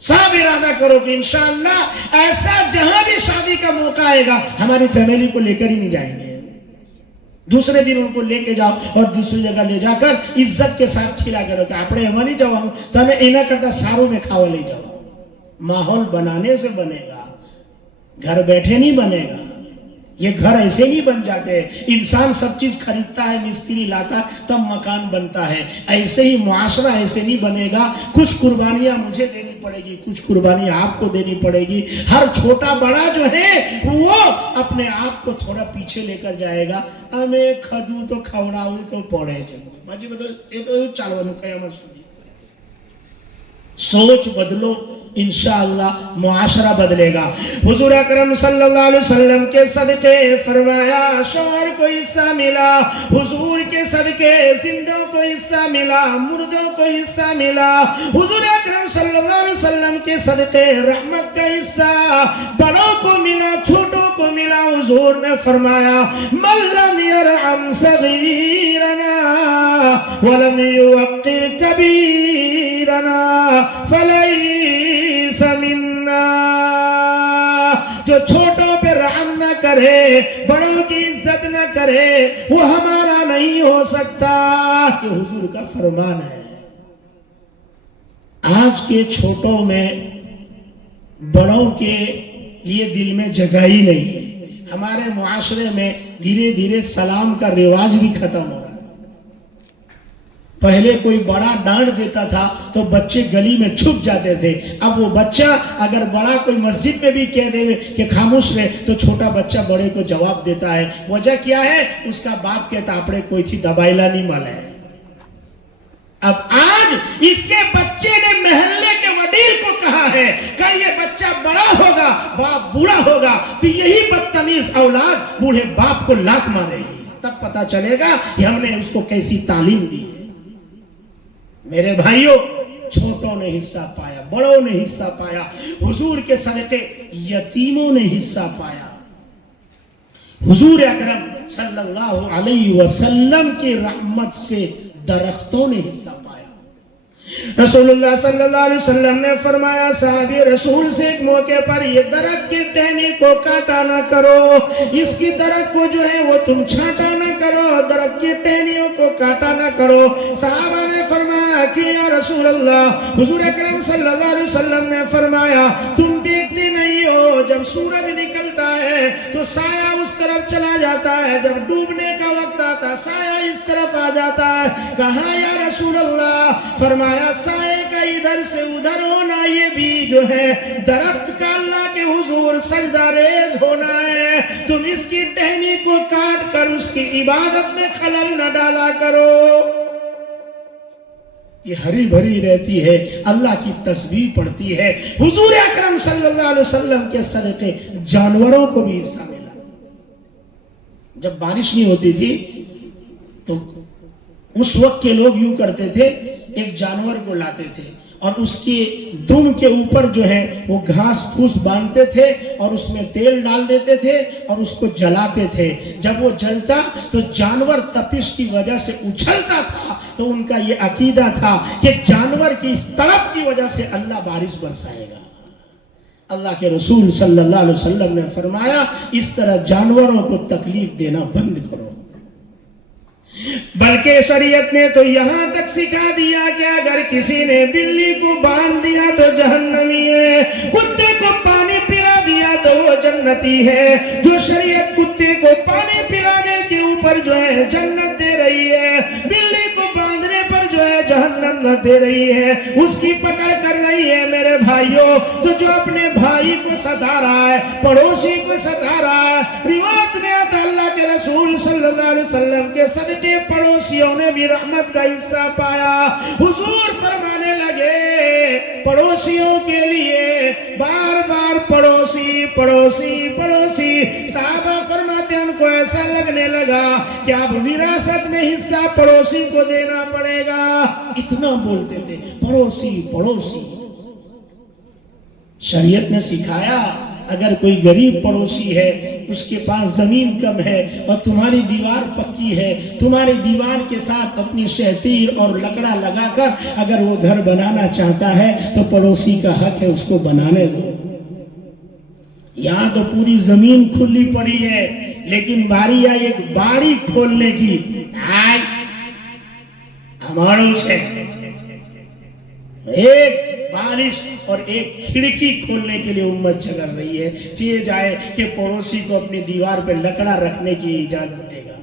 سب ارادہ کرو کہ انشاءاللہ ایسا جہاں بھی شادی کا موقع آئے گا ہماری فیملی کو لے کر ہی نہیں جائیں گے، دوسرے دن ان کو لے کے جاؤ اور دوسری جگہ لے جا کر عزت کے ساتھ کھلا کرو کہ اپنے ہماری جوانوں تمہیں اینا کرتا ساروں میں کھاوا لے جاؤ۔ ماحول بنانے سے بنے گا، گھر بیٹھے نہیں بنے گا، یہ گھر ایسے نہیں بن جاتے۔ انسان سب چیز خریدتا ہے، مستری لاتا تب مکان بنتا ہے، ایسے ہی معاشرہ ایسے نہیں بنے گا۔ کچھ قربانیاں مجھے دینی پڑے گی، کچھ قربانیاں آپ کو دینی پڑے گی۔ ہر چھوٹا بڑا جو ہے وہ اپنے آپ کو تھوڑا پیچھے لے کر جائے گا۔ ہمیں کھدو تو کھوڑاؤ تو پڑے جائے گا، یہ تو چالو قیامت سنی۔ سوچ بدلو، انشاءاللہ معاشرہ بدلے گا۔ حضور اکرم صلی اللہ علیہ وسلم کے صدقے فرمایا شوہر کو حصہ ملا، حضور کے صدقے زندوں کو حصہ ملا، مردوں کو حصہ ملا۔ حضور اکرم صلی اللہ علیہ وسلم کے صدقے رحمت کا حصہ بڑوں کو ملا، چھوٹوں کو ملا۔ حضور نے فرمایا من لم یرحم صغیرنا ولم یوقر کبیرنا فلیس منا، جو چھوٹوں پہ رحم نہ کرے، بڑوں کی عزت نہ کرے، وہ ہمارا نہیں ہو سکتا۔ یہ حضور کا فرمان ہے۔ آج کے چھوٹوں میں بڑوں کے لیے دل میں جگہ ہی نہیں۔ ہمارے معاشرے میں دھیرے دھیرے سلام کا رواج بھی ختم ہو رہا ہے۔ پہلے کوئی بڑا ڈانٹ دیتا تھا تو بچے گلی میں چھپ جاتے تھے، اب وہ بچہ اگر بڑا کوئی مسجد میں بھی کہہ دے کہ خاموش رہے تو چھوٹا بچہ بڑے کو جواب دیتا ہے۔ وجہ کیا ہے؟ اس کا باپ کہتا اپنے کوئی تھی دبائلا نہیں مالا ہے۔ اب آج اس کے بچے نے محلے کے وڈیر کو کہا ہے کہ یہ بچہ بڑا ہوگا باپ بوڑھا ہوگا تو یہی بدتمیز اولاد بوڑھے باپ کو لات مارے گی، تب پتا چلے گا کہ ہم نے اس کو کیسی تعلیم دی ہے۔ میرے بھائیوں، چھوٹوں نے حصہ پایا، بڑوں نے حصہ پایا، حضور کے صدقے یتیموں نے حصہ پایا۔ حضور اکرم صلی اللہ علیہ وسلم کی رحمت سے درختوں نے حصہ پایا۔ رسول اللہ صلی اللہ علیہ وسلم نے فرمایا صحابی رسول سے ایک موقع پر یہ درخت کی ٹہنی کو کاٹا نہ کرو، اس کی درخت کو جو ہے وہ تم چھانٹا نہ کرو، درخت کی ٹہنیوں کو کاٹا نہ کرو۔ صحابہ نے فرمایا کہ یا رسول اللہ، حضور اکرم صلی اللہ علیہ وسلم نے فرمایا تم دیکھتے نہیں ہو جب سورج نکلتا ہے تو سایہ اس طرف چلا جاتا ہے، جب ڈوبنے کا وقت آتا سایہ اس طرف آ جاتا ہے۔ کہا یا رسول اللہ، فرمایا سایہ کا ادھر سے ادھر ہونا یہ بھی جو ہے درخت کا اللہ کے حضور سجدہ ریز ہونا ہے، تم اس کی ٹہنی کو کاٹ کر اس کی عبادت میں خلل نہ ڈالا کرو۔ یہ ہری بھری رہتی ہے، اللہ کی تسبیح پڑھتی ہے۔ حضور اکرم صلی اللہ علیہ وسلم کے صدقے جانوروں کو بھی حصہ ملا۔ جب بارش نہیں ہوتی تھی تو اس وقت کے لوگ یوں کرتے تھے، ایک جانور کو لاتے تھے، اور اس کے دم کے اوپر جو ہے وہ گھاس پھوس باندھتے تھے اور اس میں تیل ڈال دیتے تھے اور اس کو جلاتے تھے. جب وہ جلتا تو جانور تپش کی وجہ سے اچھلتا تھا. تو ان کا یہ عقیدہ تھا کہ جانور کی اس تڑپ کی وجہ سے اللہ بارش برسائے گا. اللہ کے رسول صلی اللہ علیہ وسلم نے فرمایا اس طرح جانوروں کو تکلیف دینا بند کرو. بلکہ شریعت نے تو یہاں تک سکھا دیا کہ اگر کسی نے بلی کو باندھ دیا تو جہنمی ہے, کتے کو پانی پلا دیا تو وہ جنتی ہے. جو شریعت کتے کو پانی پلانے کے اوپر جو ہے جنت دے رہی ہے, بلی کو باندھنے پر جو ہے جہنم نہ دے رہی ہے, اس کی پکڑ کر رہی ہے. میرے بھائیوں, تو جو اپنے بھائی کو ستا رہا ہے, پڑوسی کو ستا رہا ہے, روایت میں آتا اللہ کے رسول صلی اللہ علیہ وسلم کے صدقے پڑوسیوں نے بھی رحمت کا حصہ پایا. حضور فرمانے لگے پڑوسیوں کے لیے بار بار پڑوسی پڑوسی پڑوسی. صحابہ فرماتے ہم کو ایسا لگنے لگا کہ اب وراثت میں حصہ پڑوسی کو دینا پڑے گا. اتنا بولتے تھے پڑوسی پڑوسی. شریعت نے سکھایا اگر کوئی غریب پڑوسی ہے, اس کے پاس زمین کم ہے اور تمہاری دیوار پکی ہے, تمہاری دیوار کے ساتھ اپنی شہتیر اور لکڑا لگا کر اگر وہ گھر بنانا چاہتا ہے تو پڑوسی کا حق ہے اس کو بنانے دو. یہاں تو پوری زمین کھلی پڑی ہے, لیکن باری آئی ایک باڑی کھولنے کی, ہماروں سے ایک بارش اور ایک کھڑکی کھولنے کے لیے امت جھگڑ رہی ہے. چاہے جائے کہ پڑوسی کو اپنی دیوار پہ لکڑا رکھنے کی اجازت دے گا.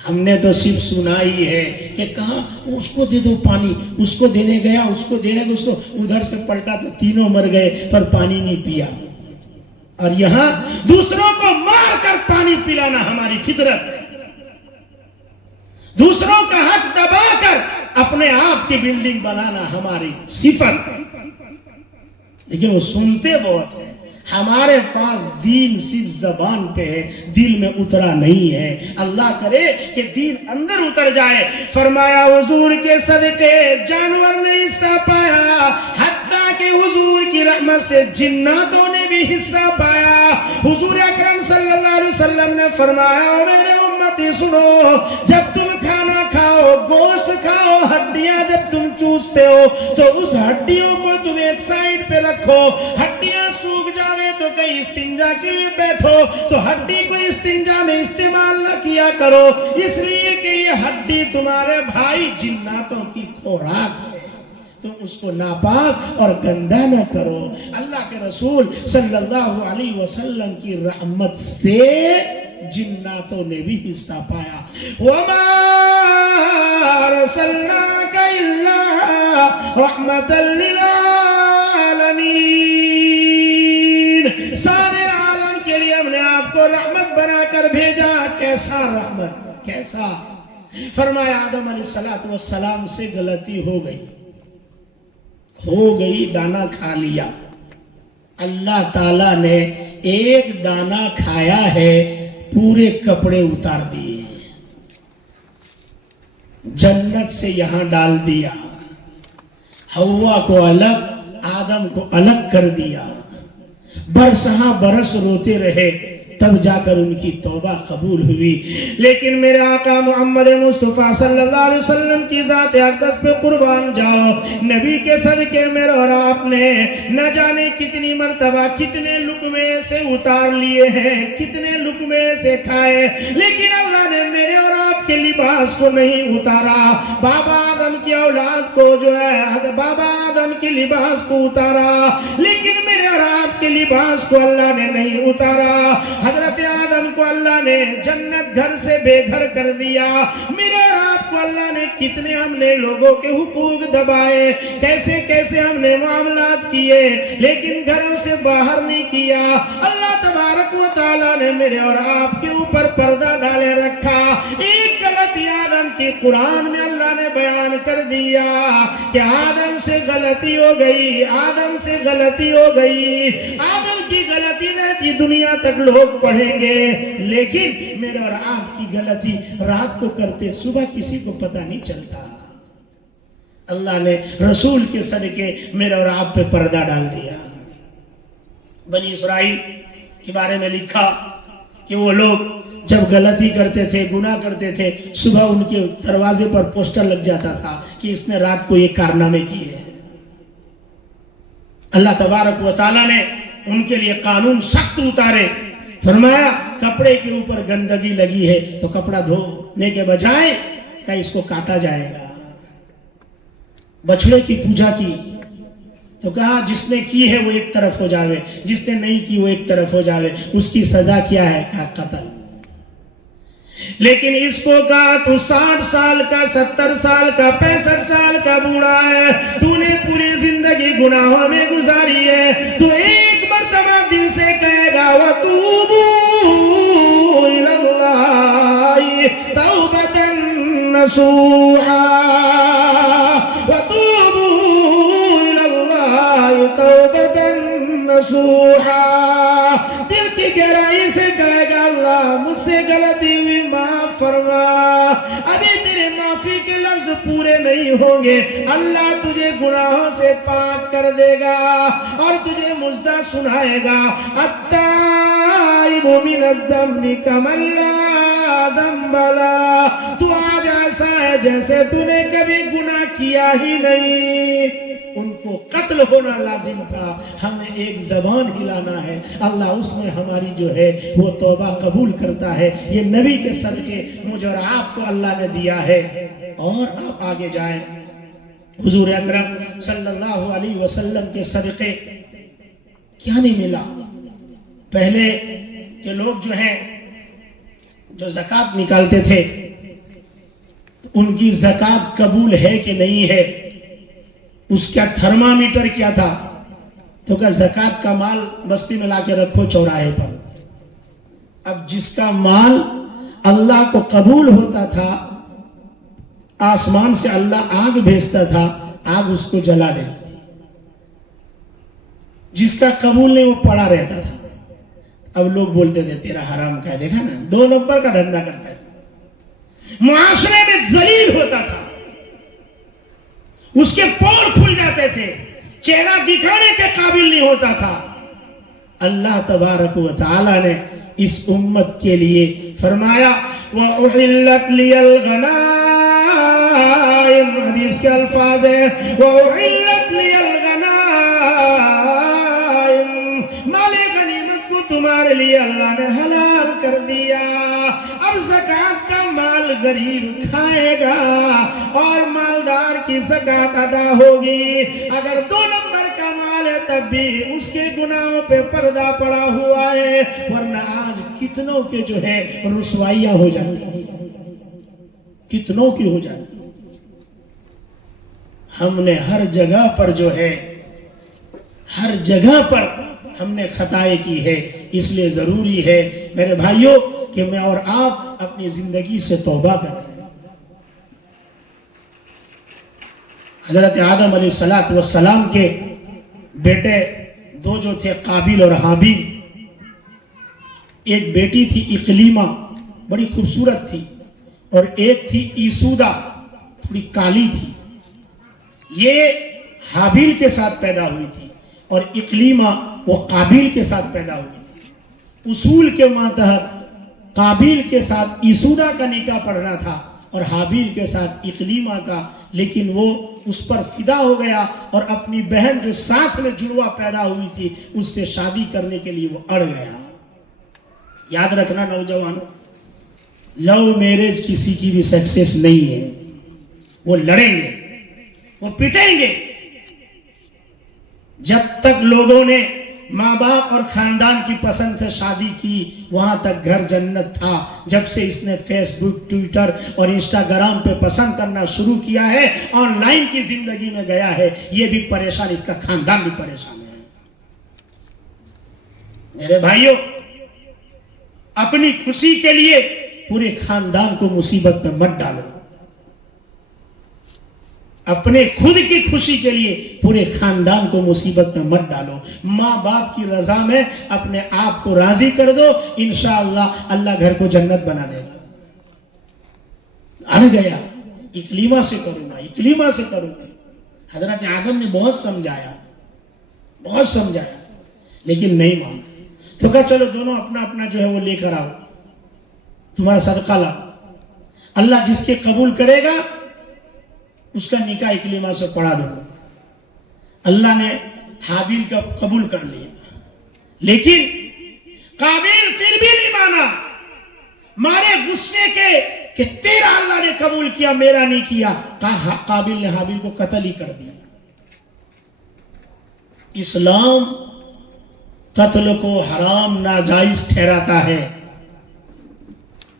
ہم نے تو صرف سنا ہی ہے کہ کہاں اس کو دے دو پانی, اس کو دینے گیا, اس کو دینے گیا, اس کو ادھر سے پلٹا تو تینوں مر گئے پر پانی نہیں پیا. اور یہاں دوسروں کو مار کر پانی پلانا ہماری فطرت ہے, دوسروں کا حق دبا کر اپنے آپ کی بلڈنگ بنانا ہماری صفت. لیکن وہ سنتے بہت ہیں. ہمارے پاس دین صرف زبان پہ ہے, دل میں اترا نہیں ہے. اللہ کرے کہ دین اندر اتر جائے. فرمایا حضور کے صدقے جانور نے حصہ پایا, حتیٰ کہ حضور کی رحمت سے جناتوں نے بھی حصہ پایا. حضور اکرم صلی اللہ علیہ وسلم نے فرمایا میرے امتی سنو, جب تم کھانا کھاؤ, گوشت کھاؤ, ہڈیاں جب تم چوستے ہو تو اس ہڈیوں کو تم ایک سائڈ پہ رکھو. ہڈیاں سوکھ جاوے تو کہیں استنجا کے لیے بیٹھو تو ہڈی کو استنجا میں استعمال نہ کیا کرو, اس لیے کہ یہ ہڈی تمہارے بھائی جناتوں کی خوراک ہے, تم اس کو ناپاک اور گندا نہ کرو. اللہ کے رسول صلی اللہ علیہ وسلم کی رحمت سے جناتوں نے بھی حصہ پایا. وَمَا أَرْسَلْنَاكَ إِلَّا رَحْمَةً لِلْعَالَمِينَ, سارے عالم کے لیے ہم نے آپ کو رحمت بنا کر بھیجا. کیسا رحمت, کیسا؟ فرمایا آدم علیہ السلام سے غلطی ہو گئی, دانا کھا لیا. اللہ تعالیٰ نے ایک دانا کھایا ہے, پورے کپڑے اتار دیے, جنت سے یہاں ڈال دیا, حوا کو الگ, آدم کو الگ کر دیا. برسہ برس روتے رہے, تب جا کر ان کی توبہ قبول ہوئی. لیکن میرے آقا محمد مصطفیٰ صلی اللہ علیہ وسلم کی ذات اقدس پہ قربان جاؤ, نبی کے صدقے میرے اور آپ نے نہ جانے کتنی مرتبہ کتنے لقمے سے اتار لیے ہیں, کتنے لقمے سے کھائے, لیکن اللہ نے میرے اور آپ کے لباس کو نہیں اتارا. بابا آدم کی اولاد کو جو ہے بابا آدم کے لباس کو اتارا, لیکن میرے اور آپ کے لباس کو اللہ نے نہیں اتارا. حضرت آدم کو اللہ نے جنت گھر سے بے گھر کر دیا. میرے اور آپ کو اللہ نے کتنے ہم نے لوگوں کے حقوق دبائے, کیسے کیسے ہم نے معاملات کیے, لیکن گھروں سے باہر نہیں کیا. اللہ تبارک و تعالیٰ نے میرے اور آپ کے اوپر پردہ ڈالے رکھا. ایک غلطی آدم کی قرآن میں اللہ نے بیان کر دیا کہ آدم سے غلطی ہو گئی, آدم سے غلطی ہو گئی. آدم کی غلطی رہتی دنیا تک لوگ پڑھیں گے, لیکن میرے اور آپ کی غلطی رات کو کرتے, صبح کسی کو پتہ نہیں چلتا. اللہ نے رسول کے صدقے میرے اور آپ پہ پردہ ڈال دیا. بنی اسرائیل کے بارے میں لکھا کہ وہ لوگ جب غلطی کرتے تھے، گناہ کرتے تھے، صبح ان کے دروازے پر پوسٹر لگ جاتا تھا کہ اس نے رات کو یہ کارنامے کیے ہیں. اللہ تبارک و تعالیٰ نے ان کے لیے قانون سخت اتارے. فرمایا کپڑے کے اوپر گندگی لگی ہے تو کپڑا دھونے کے بجائے کہ اس کو کاٹا جائے گا. بچڑے کی پوجا کی تو کہا جس نے کی ہے وہ ایک طرف ہو جاوے، جس نے نہیں کی وہ ایک طرف ہو جاوے. اس کی سزا کیا ہے؟ کہا قتل. لیکن اس کو کہا تو 60 سال کا، 70 سال کا، 65 سال کا بوڑھا ہے، تو نے پوری زندگی گناہوں میں گزاری ہے، تو ایک مرتبہ دل سے کہے گا وَتُوبُوا إِلَى اللَّهِ تَوْبَةً نَصُوحًا، وَتُوبُوا إِلَى اللَّهِ تَوْبَةً نَصُوحًا. دل کی گہرائی سے کہے گا اللہ مجھ سے غلطی ہوئی، معاف فرما. ابھی تیرے معافی کے لفظ پورے نہیں ہوں گے، اللہ تجھے گناہوں سے پاک کر دے گا اور تجھے مژدہ سنائے گا. التائب من الذنب کمن لا ذنب لہ. تو آج ایسا ہے جیسے تو نے کبھی گناہ کیا ہی نہیں. ان کو قتل ہونا لازم تھا، ہمیں ایک زبان ہلانا ہے. اللہ اس میں ہماری جو ہے وہ توبہ قبول کرتا ہے. یہ نبی کے صدقے مجھے اور آپ کو اللہ نے دیا ہے. اور آپ آگے جائیں، حضور اکرم صلی اللہ علیہ وسلم کے صدقے کیا نہیں ملا. پہلے کے لوگ جو ہیں جو زکوٰۃ نکالتے تھے ان کی زکوٰۃ قبول ہے کہ نہیں ہے اس کا تھرمامیٹر کیا تھا؟ تو کہ زکوٰۃ کا مال بستی میں لا کے رکھو چوراہے پر. اب جس کا مال اللہ کو قبول ہوتا تھا آسمان سے اللہ آگ بھیجتا تھا، آگ اس کو جلا دیتی تھی. جس کا قبول نہیں وہ پڑا رہتا تھا. اب لوگ بولتے تھے تیرا حرام کا ہے، دیکھا نا 2 نمبر کا دھندا کرتا ہے. معاشرے میں ذلیل ہوتا تھا، اس کے پور کھل جاتے تھے، چہرہ دکھانے کے قابل نہیں ہوتا تھا. اللہ تبارک و تعالی نے اس امت کے لیے فرمایا وَأُحِلَّتْ لِيَ الْغَنَائِمُ. حدیث کے الفاظ ہیں وَأُحِلَّتْ لِيَ الْغَنَائِمُ. مال غنیمت کو تمہارے لیے اللہ نے حلال کر دیا. اب زکوٰۃ کا مال غریب کھائے گا اور مالدار کی زکوٰۃ ادا ہوگی. اگر 2 نمبر کا مال ہے تب بھی اس کے گناہوں پہ پردہ پڑا ہوا ہے. ورنہ آج کتنوں کے جو ہے رسوائیاں ہو جاتی ہیں، کتنوں کی ہو جاتی. ہم نے ہر جگہ پر جو ہے ہر جگہ پر ہم نے خطائیں کی ہے. اس لیے ضروری ہے میرے بھائیوں کہ میں اور آپ اپنی زندگی سے توبہ کریں. حضرت آدم علیہ السلام کے بیٹے 2 جو تھے قابیل اور حابیل. ایک بیٹی تھی اقلیمہ، بڑی خوبصورت تھی، اور ایک تھی ایسودہ، تھوڑی کالی تھی. یہ حابیل کے ساتھ پیدا ہوئی تھی اور اقلیمہ وہ قابیل کے ساتھ پیدا ہوئی تھی. اصول کے ماتحت قابیل کے ساتھ ایسودہ کا نکاح پڑھنا تھا اور حابیل کے ساتھ اقلیمہ کا، لیکن وہ اس پر فدا ہو گیا اور اپنی بہن جو ساتھ میں جڑوا پیدا ہوئی تھی اس سے شادی کرنے کے لیے وہ اڑ گیا. یاد رکھنا نوجوانوں، لو میرج کسی کی بھی سکسیس نہیں ہے. وہ لڑیں گے، وہ پٹیں گے. جب تک لوگوں نے ماں باپ اور خاندان کی پسند سے شادی کی وہاں تک گھر جنت تھا. جب سے اس نے فیس بک، ٹویٹر اور انسٹاگرام پہ پسند کرنا شروع کیا ہے، آن لائن کی زندگی میں گیا ہے، یہ بھی پریشان، اس کا خاندان بھی پریشان ہے. میرے بھائیوں، اپنی خوشی کے لیے پورے خاندان کو مصیبت میں مت ڈالو. اپنے خود کی خوشی کے لیے پورے خاندان کو مصیبت میں مت ڈالو. ماں باپ کی رضا میں اپنے آپ کو راضی کر دو، انشاءاللہ اللہ گھر کو جنت بنا دے گا. اڑ گیا، اقلیمہ سے کروں گا، اقلیمہ سے کروں گا. حضرت آدم نے بہت سمجھایا لیکن نہیں مانا. تو کہا چلو دونوں اپنا اپنا جو ہے وہ لے کر آؤ, تمہارا صدقہ لاؤ, اللہ جس کے قبول کرے گا اس کا نکاح اکلیما سے پڑھا دو. اللہ نے حابیل کا قبول کر لیا, لیکن قابیل پھر بھی نہیں مانا, مارے غصے کے کہ تیرا اللہ نے قبول کیا میرا نہیں کیا. قابیل نے حابیل کو قتل ہی کر دیا. اسلام قتل کو حرام ناجائز ٹھہراتا ہے.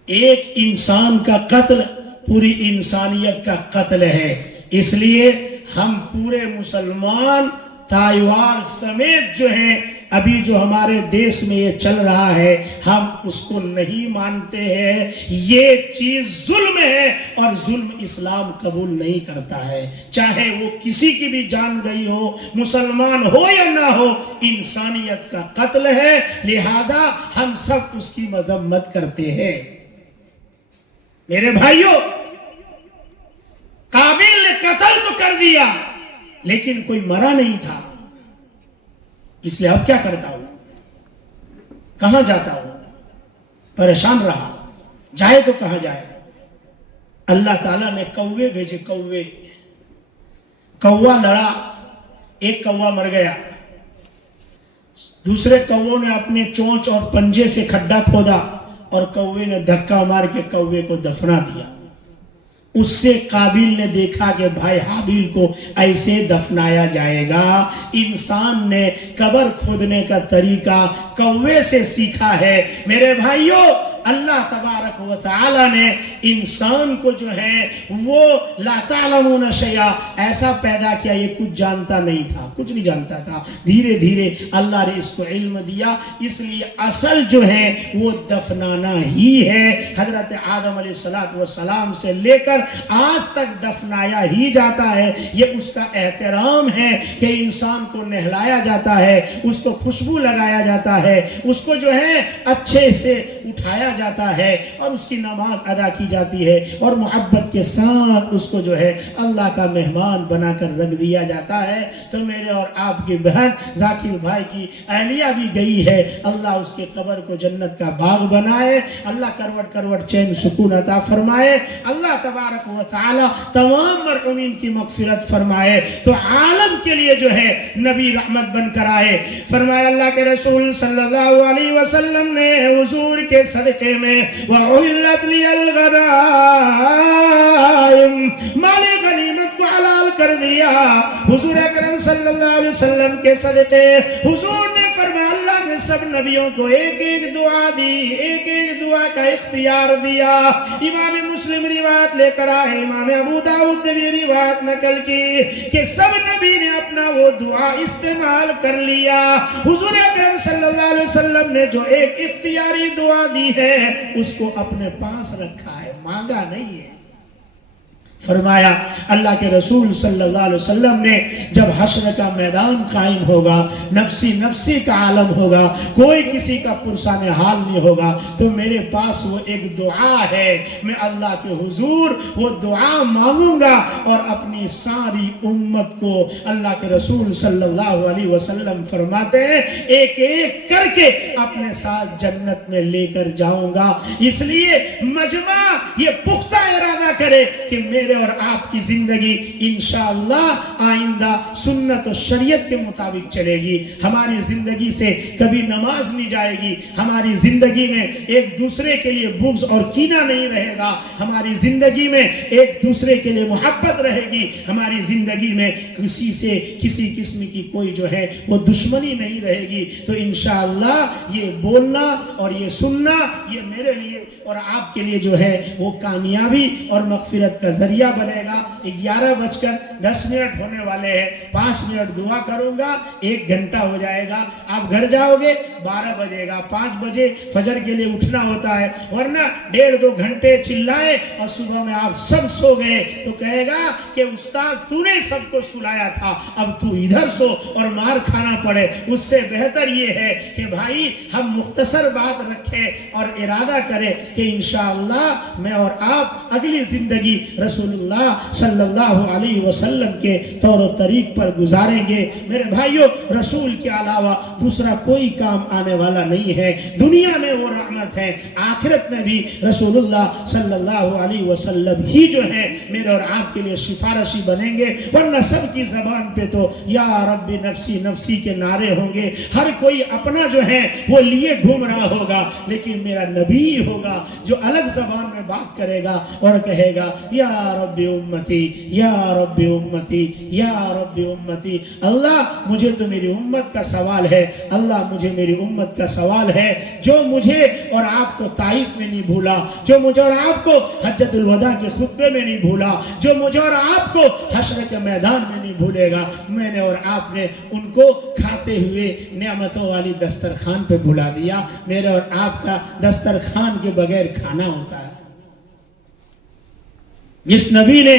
ایک انسان کا قتل پوری انسانیت کا قتل ہے. اس لیے ہم پورے مسلمان تائیوار سمیت جو ہیں, ابھی جو ہمارے دیش میں یہ چل رہا ہے, ہم اس کو نہیں مانتے ہیں. یہ چیز ظلم ہے اور ظلم اسلام قبول نہیں کرتا ہے. چاہے وہ کسی کی بھی جان گئی ہو, مسلمان ہو یا نہ ہو, انسانیت کا قتل ہے. لہذا ہم سب اس کی مذمت کرتے ہیں. میرے بھائیوں, قابیل نے قتل تو کر دیا لیکن کوئی مرا نہیں تھا. اس لیے اب کیا کرتا ہوں, کہاں جاتا ہوں, پریشان رہا. جائے تو کہاں جائے. اللہ تعالیٰ نے کوے بھیجے. کوا لڑا, ایک کوا مر گیا. دوسرے کووں نے اپنے چونچ اور پنجے سے کھڈا کھودا اور کوے نے دھکا مار کے کوے کو دفنا دیا. اس سے قابیل نے دیکھا کہ بھائی حابیل کو ایسے دفنایا جائے گا. انسان نے قبر کھودنے کا طریقہ کوے سے سیکھا ہے. میرے بھائیوں, اللہ تبارک و تعالی نے انسان کو جو ہے وہ لا تعلمون شیئا ایسا پیدا کیا, یہ کچھ جانتا نہیں تھا, کچھ نہیں جانتا تھا. دھیرے دھیرے اللہ نے اس کو علم دیا. اس لیے اصل جو ہے وہ دفنانا ہی ہے. حضرت آدم علیہ السلام سے لے کر آج تک دفنایا ہی جاتا ہے. یہ اس کا احترام ہے کہ انسان کو نہلایا جاتا ہے, اس کو خوشبو لگایا جاتا ہے, اس کو جو ہے اچھے سے اٹھایا جاتا ہے اور اس کی نماز ادا کی جاتی ہے اور محبت کے ساتھ اس کو جو ہے اللہ کا مہمان بنا کر رکھ دیا جاتا ہے. تو میرے اور آپ کی بہن ذاکر بھائی کی اہلیہ بھی گئی ہے. اللہ اس کے قبر کو جنت کا باغ بنائے, اللہ کروٹ کروٹ چین سکون عطا فرمائے, اللہ تبارک و تعالی تمام مرحومین کی مغفرت فرمائے. تو عالم کے لیے جو ہے نبی رحمت بن کر آئے. فرمایا اللہ کے رسول صلی اللہ علیہ وسلم نے حضور کے صدقے میں وَأُحِلَّتْ لِيَ الْغَنَائِمُ مال غنیمت کو حلال کر دیا. حضور اکرم صلی اللہ علیہ وسلم کے صدقے حضور نے فرمایا اللہ نے سب نبیوں کو ایک ایک دعا دی, ایک ایک دعا کا اختیار دیا. امام مسلم روایت لے کر آئے, امام ابو داؤد نے بھی روایت نقل کی کہ سب نبی نے اپنا وہ دعا استعمال کر لیا. حضور اکرم صلی اللہ علیہ وسلم نے جو ایک اختیاری دعا دی ہے اس کو اپنے پاس رکھا ہے, مانگا نہیں ہے. فرمایا اللہ کے رسول صلی اللہ علیہ وسلم نے جب حشر کا میدان قائم ہوگا, نفسی نفسی کا عالم ہوگا, کوئی کسی کا پرسان حال نہیں ہوگا, تو میرے پاس وہ ایک دعا ہے, میں اللہ کے حضور وہ دعا مانگوں گا اور اپنی ساری امت کو اللہ کے رسول صلی اللہ علیہ وسلم فرماتے ہیں ایک ایک کر کے اپنے ساتھ جنت میں لے کر جاؤں گا. اس لیے مجمع یہ پختہ ارادہ کرے کہ میرے اور آپ کی زندگی انشاءاللہ آئندہ سنت و شریعت کے مطابق چلے گی. ہماری زندگی سے کبھی نماز نہیں جائے گی, ہماری زندگی میں ایک دوسرے کے لیے بغض اور کینہ نہیں رہے گا, ہماری زندگی میں ایک دوسرے کے لیے محبت رہے گی, ہماری زندگی میں کسی سے کسی قسم کی کوئی جو ہے وہ دشمنی نہیں رہے گی. تو انشاءاللہ یہ بولنا اور یہ سننا یہ میرے لیے اور آپ کے لیے جو ہے وہ کامیابی اور مغفرت کا ذریعہ بنے گا. 11:10 ہونے والے ہیں, 5 منٹ دعا کروں گا, 1 گھنٹہ ہو جائے گا. آپ گھر جاؤ گے 12 بجے گا, 5 بجے فجر کے لیے اٹھنا ہوتا ہے, ورنہ 1.5-2 گھنٹے چلائے اور صبح میں آپ سب سو گئے تو کہے گا کہ استاد تو نے سب کو سلایا تھا, اب تو ادھر سو اور مار کھانا پڑے. اس سے بہتر یہ ہے کہ بھائی ہم مختصر بات رکھیں اور ارادہ کریں کہ انشاءاللہ میں اور آپ اگلی زندگی رسول رسول اللہ صلی اللہ علیہ وسلم کے طور و طریق پر گزاریں گے. میرے بھائیوں، رسول کے علاوہ دوسرا کوئی کام آنے والا نہیں ہے. دنیا میں وہ رحمت ہے، آخرت میں بھی رسول اللہ صلی اللہ علیہ وسلم ہی جو ہے میرے اور آپ کے لیے سفارشی بنیں گے. ورنہ سب کی زبان پہ تو یا رب نفسی نفسی کے نعرے ہوں گے. ہر کوئی اپنا جو ہے وہ لیے گھوم رہا ہوگا، لیکن میرا نبی ہوگا جو الگ زبان میں بات کرے گا اور کہے گا یا رب امتی یا رب امتی یا رب امتی. اللہ مجھے تو میری امت کا سوال ہے، اللہ مجھے میری امت کا سوال ہے. جو مجھے اور آپ کو طائف میں نہیں بھولا، جو مجھے اور آپ کو حجۃ الوداع کے خطبے میں نہیں بھولا، جو مجھے اور آپ کو حشر کے میدان میں نہیں بھولے گا، میں نے اور آپ نے ان کو کھاتے ہوئے نعمتوں والی دسترخوان پہ بھلا دیا. میرے اور آپ کا دسترخوان کے بغیر کھانا ہوتا ہے. جس نبی نے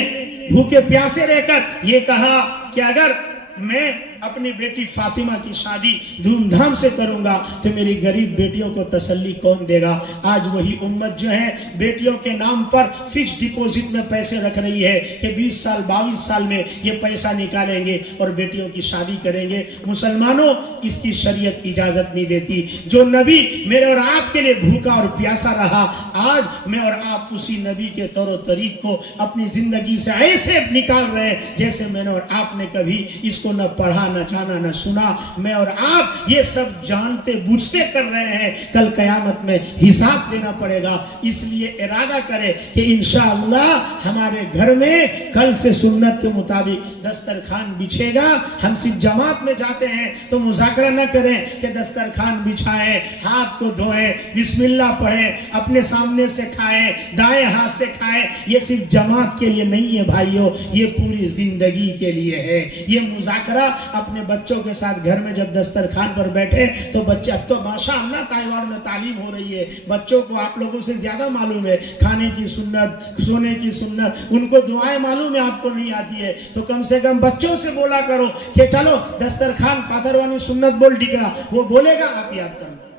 بھوکے پیاسے رہ کر یہ کہا کہ اگر میں اپنی بیٹی فاطمہ کی شادی دھوم دھام سے کروں گا تو میری غریب بیٹیوں کو تسلی کون دے گا؟ آج وہی امت جو ہے بیٹیوں کے نام پر فکس ڈپوزٹ میں پیسے رکھ رہی ہے کہ 20 سال 22 سال میں یہ پیسہ نکالیں گے اور بیٹیوں کی شادی کریں گے. مسلمانوں، اس کی شریعت اجازت نہیں دیتی. جو نبی میرے اور آپ کے لیے بھوکا اور پیاسا رہا، آج میں اور آپ اسی نبی کے طور و طریق کو اپنی زندگی سے ایسے نکال رہے ہیں جیسے میں نے اور آپ نے کبھی اس کو نہ پڑھا، نہ جانا، نہ سنا. میں اور آپ یہ سب جانتے بوجھتے کر رہے ہیں. کل قیامت میں حساب دینا پڑے گا. اس لیے ارادہ کرے کہ انشاءاللہ ہمارے گھر میں کل سے سنت کے مطابق دسترخوان بچھے گا. ہم صرف جماعت میں جاتے ہیں تو مذاکرہ نہ کریں کہ دسترخوان بچھائیں، ہاتھ کو دھوئیں، بسم اللہ پڑھیں، اپنے سامنے سے کھائیں، دائیں ہاتھ سے کھائیں. یہ صرف جماعت کے لیے نہیں ہے بھائیوں، یہ پوری زندگی کے لیے ہے. یہ مذاکرہ اپنے بچوں کے ساتھ گھر میں جب دسترخوان پر بیٹھے تو بچے، اب تو ماشاءاللہ تائیوان میں تعلیم ہو رہی ہے، بچوں کو آپ لوگوں سے زیادہ معلوم ہے کھانے کی سنت، سونے کی سنت. ان کو دعائیں معلوم ہے، آپ کو نہیں آتی ہے، تو کم سے کم بچوں سے بولا کرو کہ چلو دسترخوان پاتروانی سنت بول ڈگرا. وہ بولے گا، آپ یاد کرنا،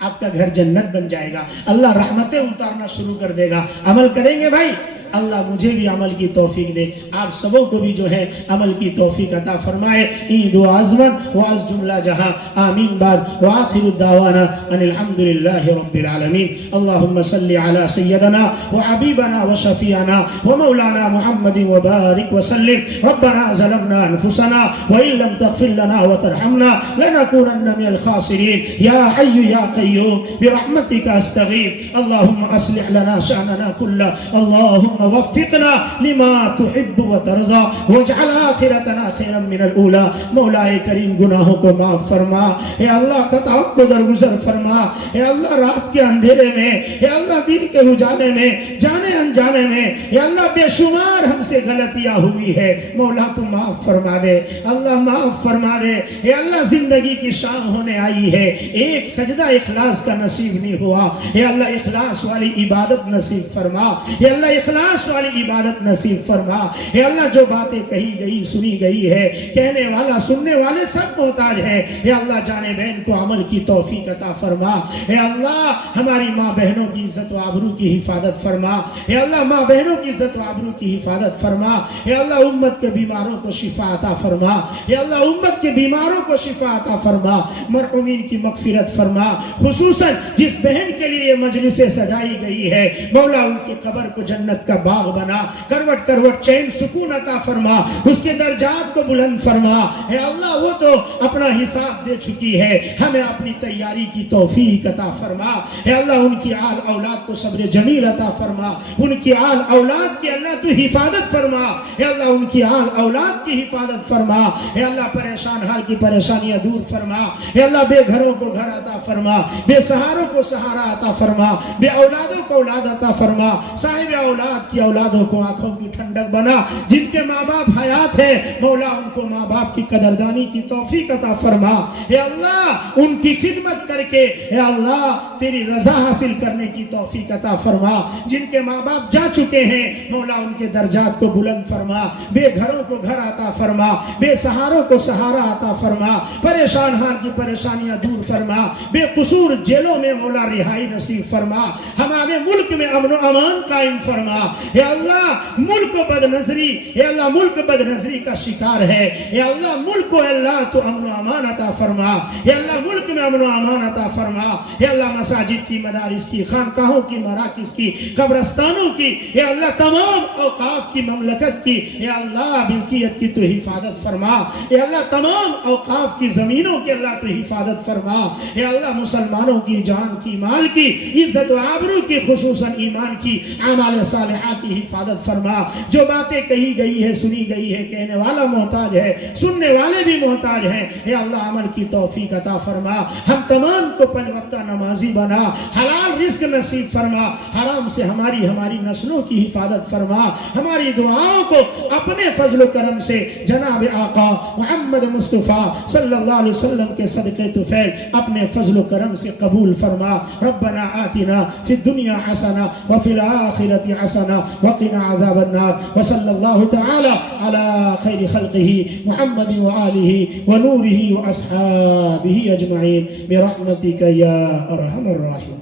آپ کا گھر جنت بن جائے گا. اللہ رحمتیں اتارنا شروع کر دے گا. عمل کریں گے بھائی. اللہ مجھے بھی عمل کی توفیق دے، آپ سبوں کو بھی جو ہے عمل کی توفیق عطا فرمائے. عید و عزمن و عز جملہ جہاں آمین. بعد وآخر الدعوانا ان الحمدللہ رب العالمین. اللہم صلی علی سیدنا و حبیبنا و شفیعنا و مولانا محمد و بارک وسلم. ربنا ظلمنا انفسنا وإن لم تغفر لنا وترحمنا لنكونن من الخاسرین. یا حی یا قیوم برحمتک استغیث. اللہم اصلح لنا شأننا کلہ. اللہم وفقنا لما تحب وترضى واجعل آخرتنا خيرا من الأولى. مولا کریم گناہوں کو معاف فرما. اے اللہ خطاؤں کو درگزر فرما. اے اللہ رات کے اندھیرے میں، اے اللہ دن کے اجالے میں، جانے انجانے میں، اے اللہ بے شمار ہم سے غلطیاں ہوئی ہے. مولا تو معاف فرما دے، اللہ معاف فرما دے. اے اللہ زندگی کی شام ہونے آئی ہے، ایک سجدہ اخلاص کا نصیب نہیں ہوا. اے اللہ اخلاص والی عبادت نصیب فرما. اے اللہ اخلاص والی عبادت نصیب فرما. اے اللہ جو باتیں کہی گئی سنی گئی ہے، کہنے والا سننے والے سب محتاج ہیں. اے اللہ جانے بہن کو عمل کی توفیق عطا فرما. اے اللہ ہماری ماں بہنوں کی عزت و آبرو کی حفاظت فرما. اے اللہ ماں بہنوں کی عزت و آبرو کی حفاظت فرما. اے اللہ امت کے بیماروں کو شفا عطا فرما. اے اللہ امت کے بیماروں کو شفا عطا فرما. مرحومین کی مغفرت فرما. خصوصاً جس بہن کے لیے یہ مجلسیں سجائی گئی ہے، مولا ان کی قبر کو جنت کا باغ بنا. کروٹ کروٹ چین سکون عطا فرما. اس کے درجات کو بلند فرما. اے اللہ وہ تو اپنا حساب دے چکی ہے، ہمیں اپنی تیاری کی توفیق عطا فرما. اے اللہ ان کی آل اولاد کو صبر جمیل عطا فرما. ان کی آل اولاد کی اللہ تو حفاظت فرما. اے اللہ ان کی آل اولاد کی حفاظت فرما. اے اللہ پریشان حال کی پریشانیاں دور فرما. اے اللہ بے گھروں کو گھر عطا فرما. بے سہاروں کو سہارا عطا فرما. بے اولادوں کو اولاد عطا فرما. صاحب اولاد کی اولادوں کو آنکھوں کی ٹھنڈک بنا. جن کے ماں باپ حیات ہیں، مولا ان کو ماں باپ کی قدردانی کی توفیق عطا فرما. اے اللہ ان کی خدمت کر کے اے اللہ تیری رضا حاصل کرنے کی توفیق عطا فرما. جن کے ماں باپ جا چکے ہیں، مولا ان کے درجات کو بلند فرما. بے گھروں کو گھر عطا فرما. بے سہاروں کو سہارا عطا فرما. پریشان حال کی پریشانیاں دور فرما. بے قصور جیلوں میں مولا رہائی نصیب فرما. ہمارے ملک میں امن و امان قائم فرما. اے اللہ ملک بد نظری، اے اللہ ملک بد نظری کا شکار ہے، اے اللہ ملک کو اللہ تو امن و امان عطا فرما، اے اللہ ملک میں امن و امان عطا فرما، اے اللہ مساجد کی، مدارس کی، خانقاہوں کی، مراکز کی، قبرستانوں کی، اے اللہ تمام اوقاف کی مملکت کی، اے اللہ ملکیت کی تو حفاظت فرما، اے اللہ تمام اوقاف کی زمینوں کے اللہ تو حفاظت فرما، اے اللہ مسلمانوں کی جان کی، مال کی، عزت و آبرو کی، خصوصاً ایمان کی، اعمال صالحہ کی حفاظت فرما۔ جو باتیں کہی گئی ہے، سنی گئی ہے، کہنے والا محتاج ہے، سننے والے بھی محتاج ہیں، اے اللہ عمل کی توفیق عطا فرما، ہم تمام کو پنج وقتہ نمازی بنا، حلال رزق نصیب فرما، حرام سے ہماری نسلوں کی حفاظت فرما، ہماری دعاؤں کو اپنے فضل و کرم سے جناب آقا محمد مصطفیٰ صلی اللہ علیہ وسلم کے صدقے طفیل اپنے فضل و کرم سے قبول فرما۔ ربنا آتنا فی الدنیا حسنہ وفی الآخرۃ حسنہ وقنا عذاب النار، وصلی اللہ تعالی علی خیر خلقہ محمد وآلہ ونورہ واصحابہ اجمعین برحمتک یا ارحم الراحمین۔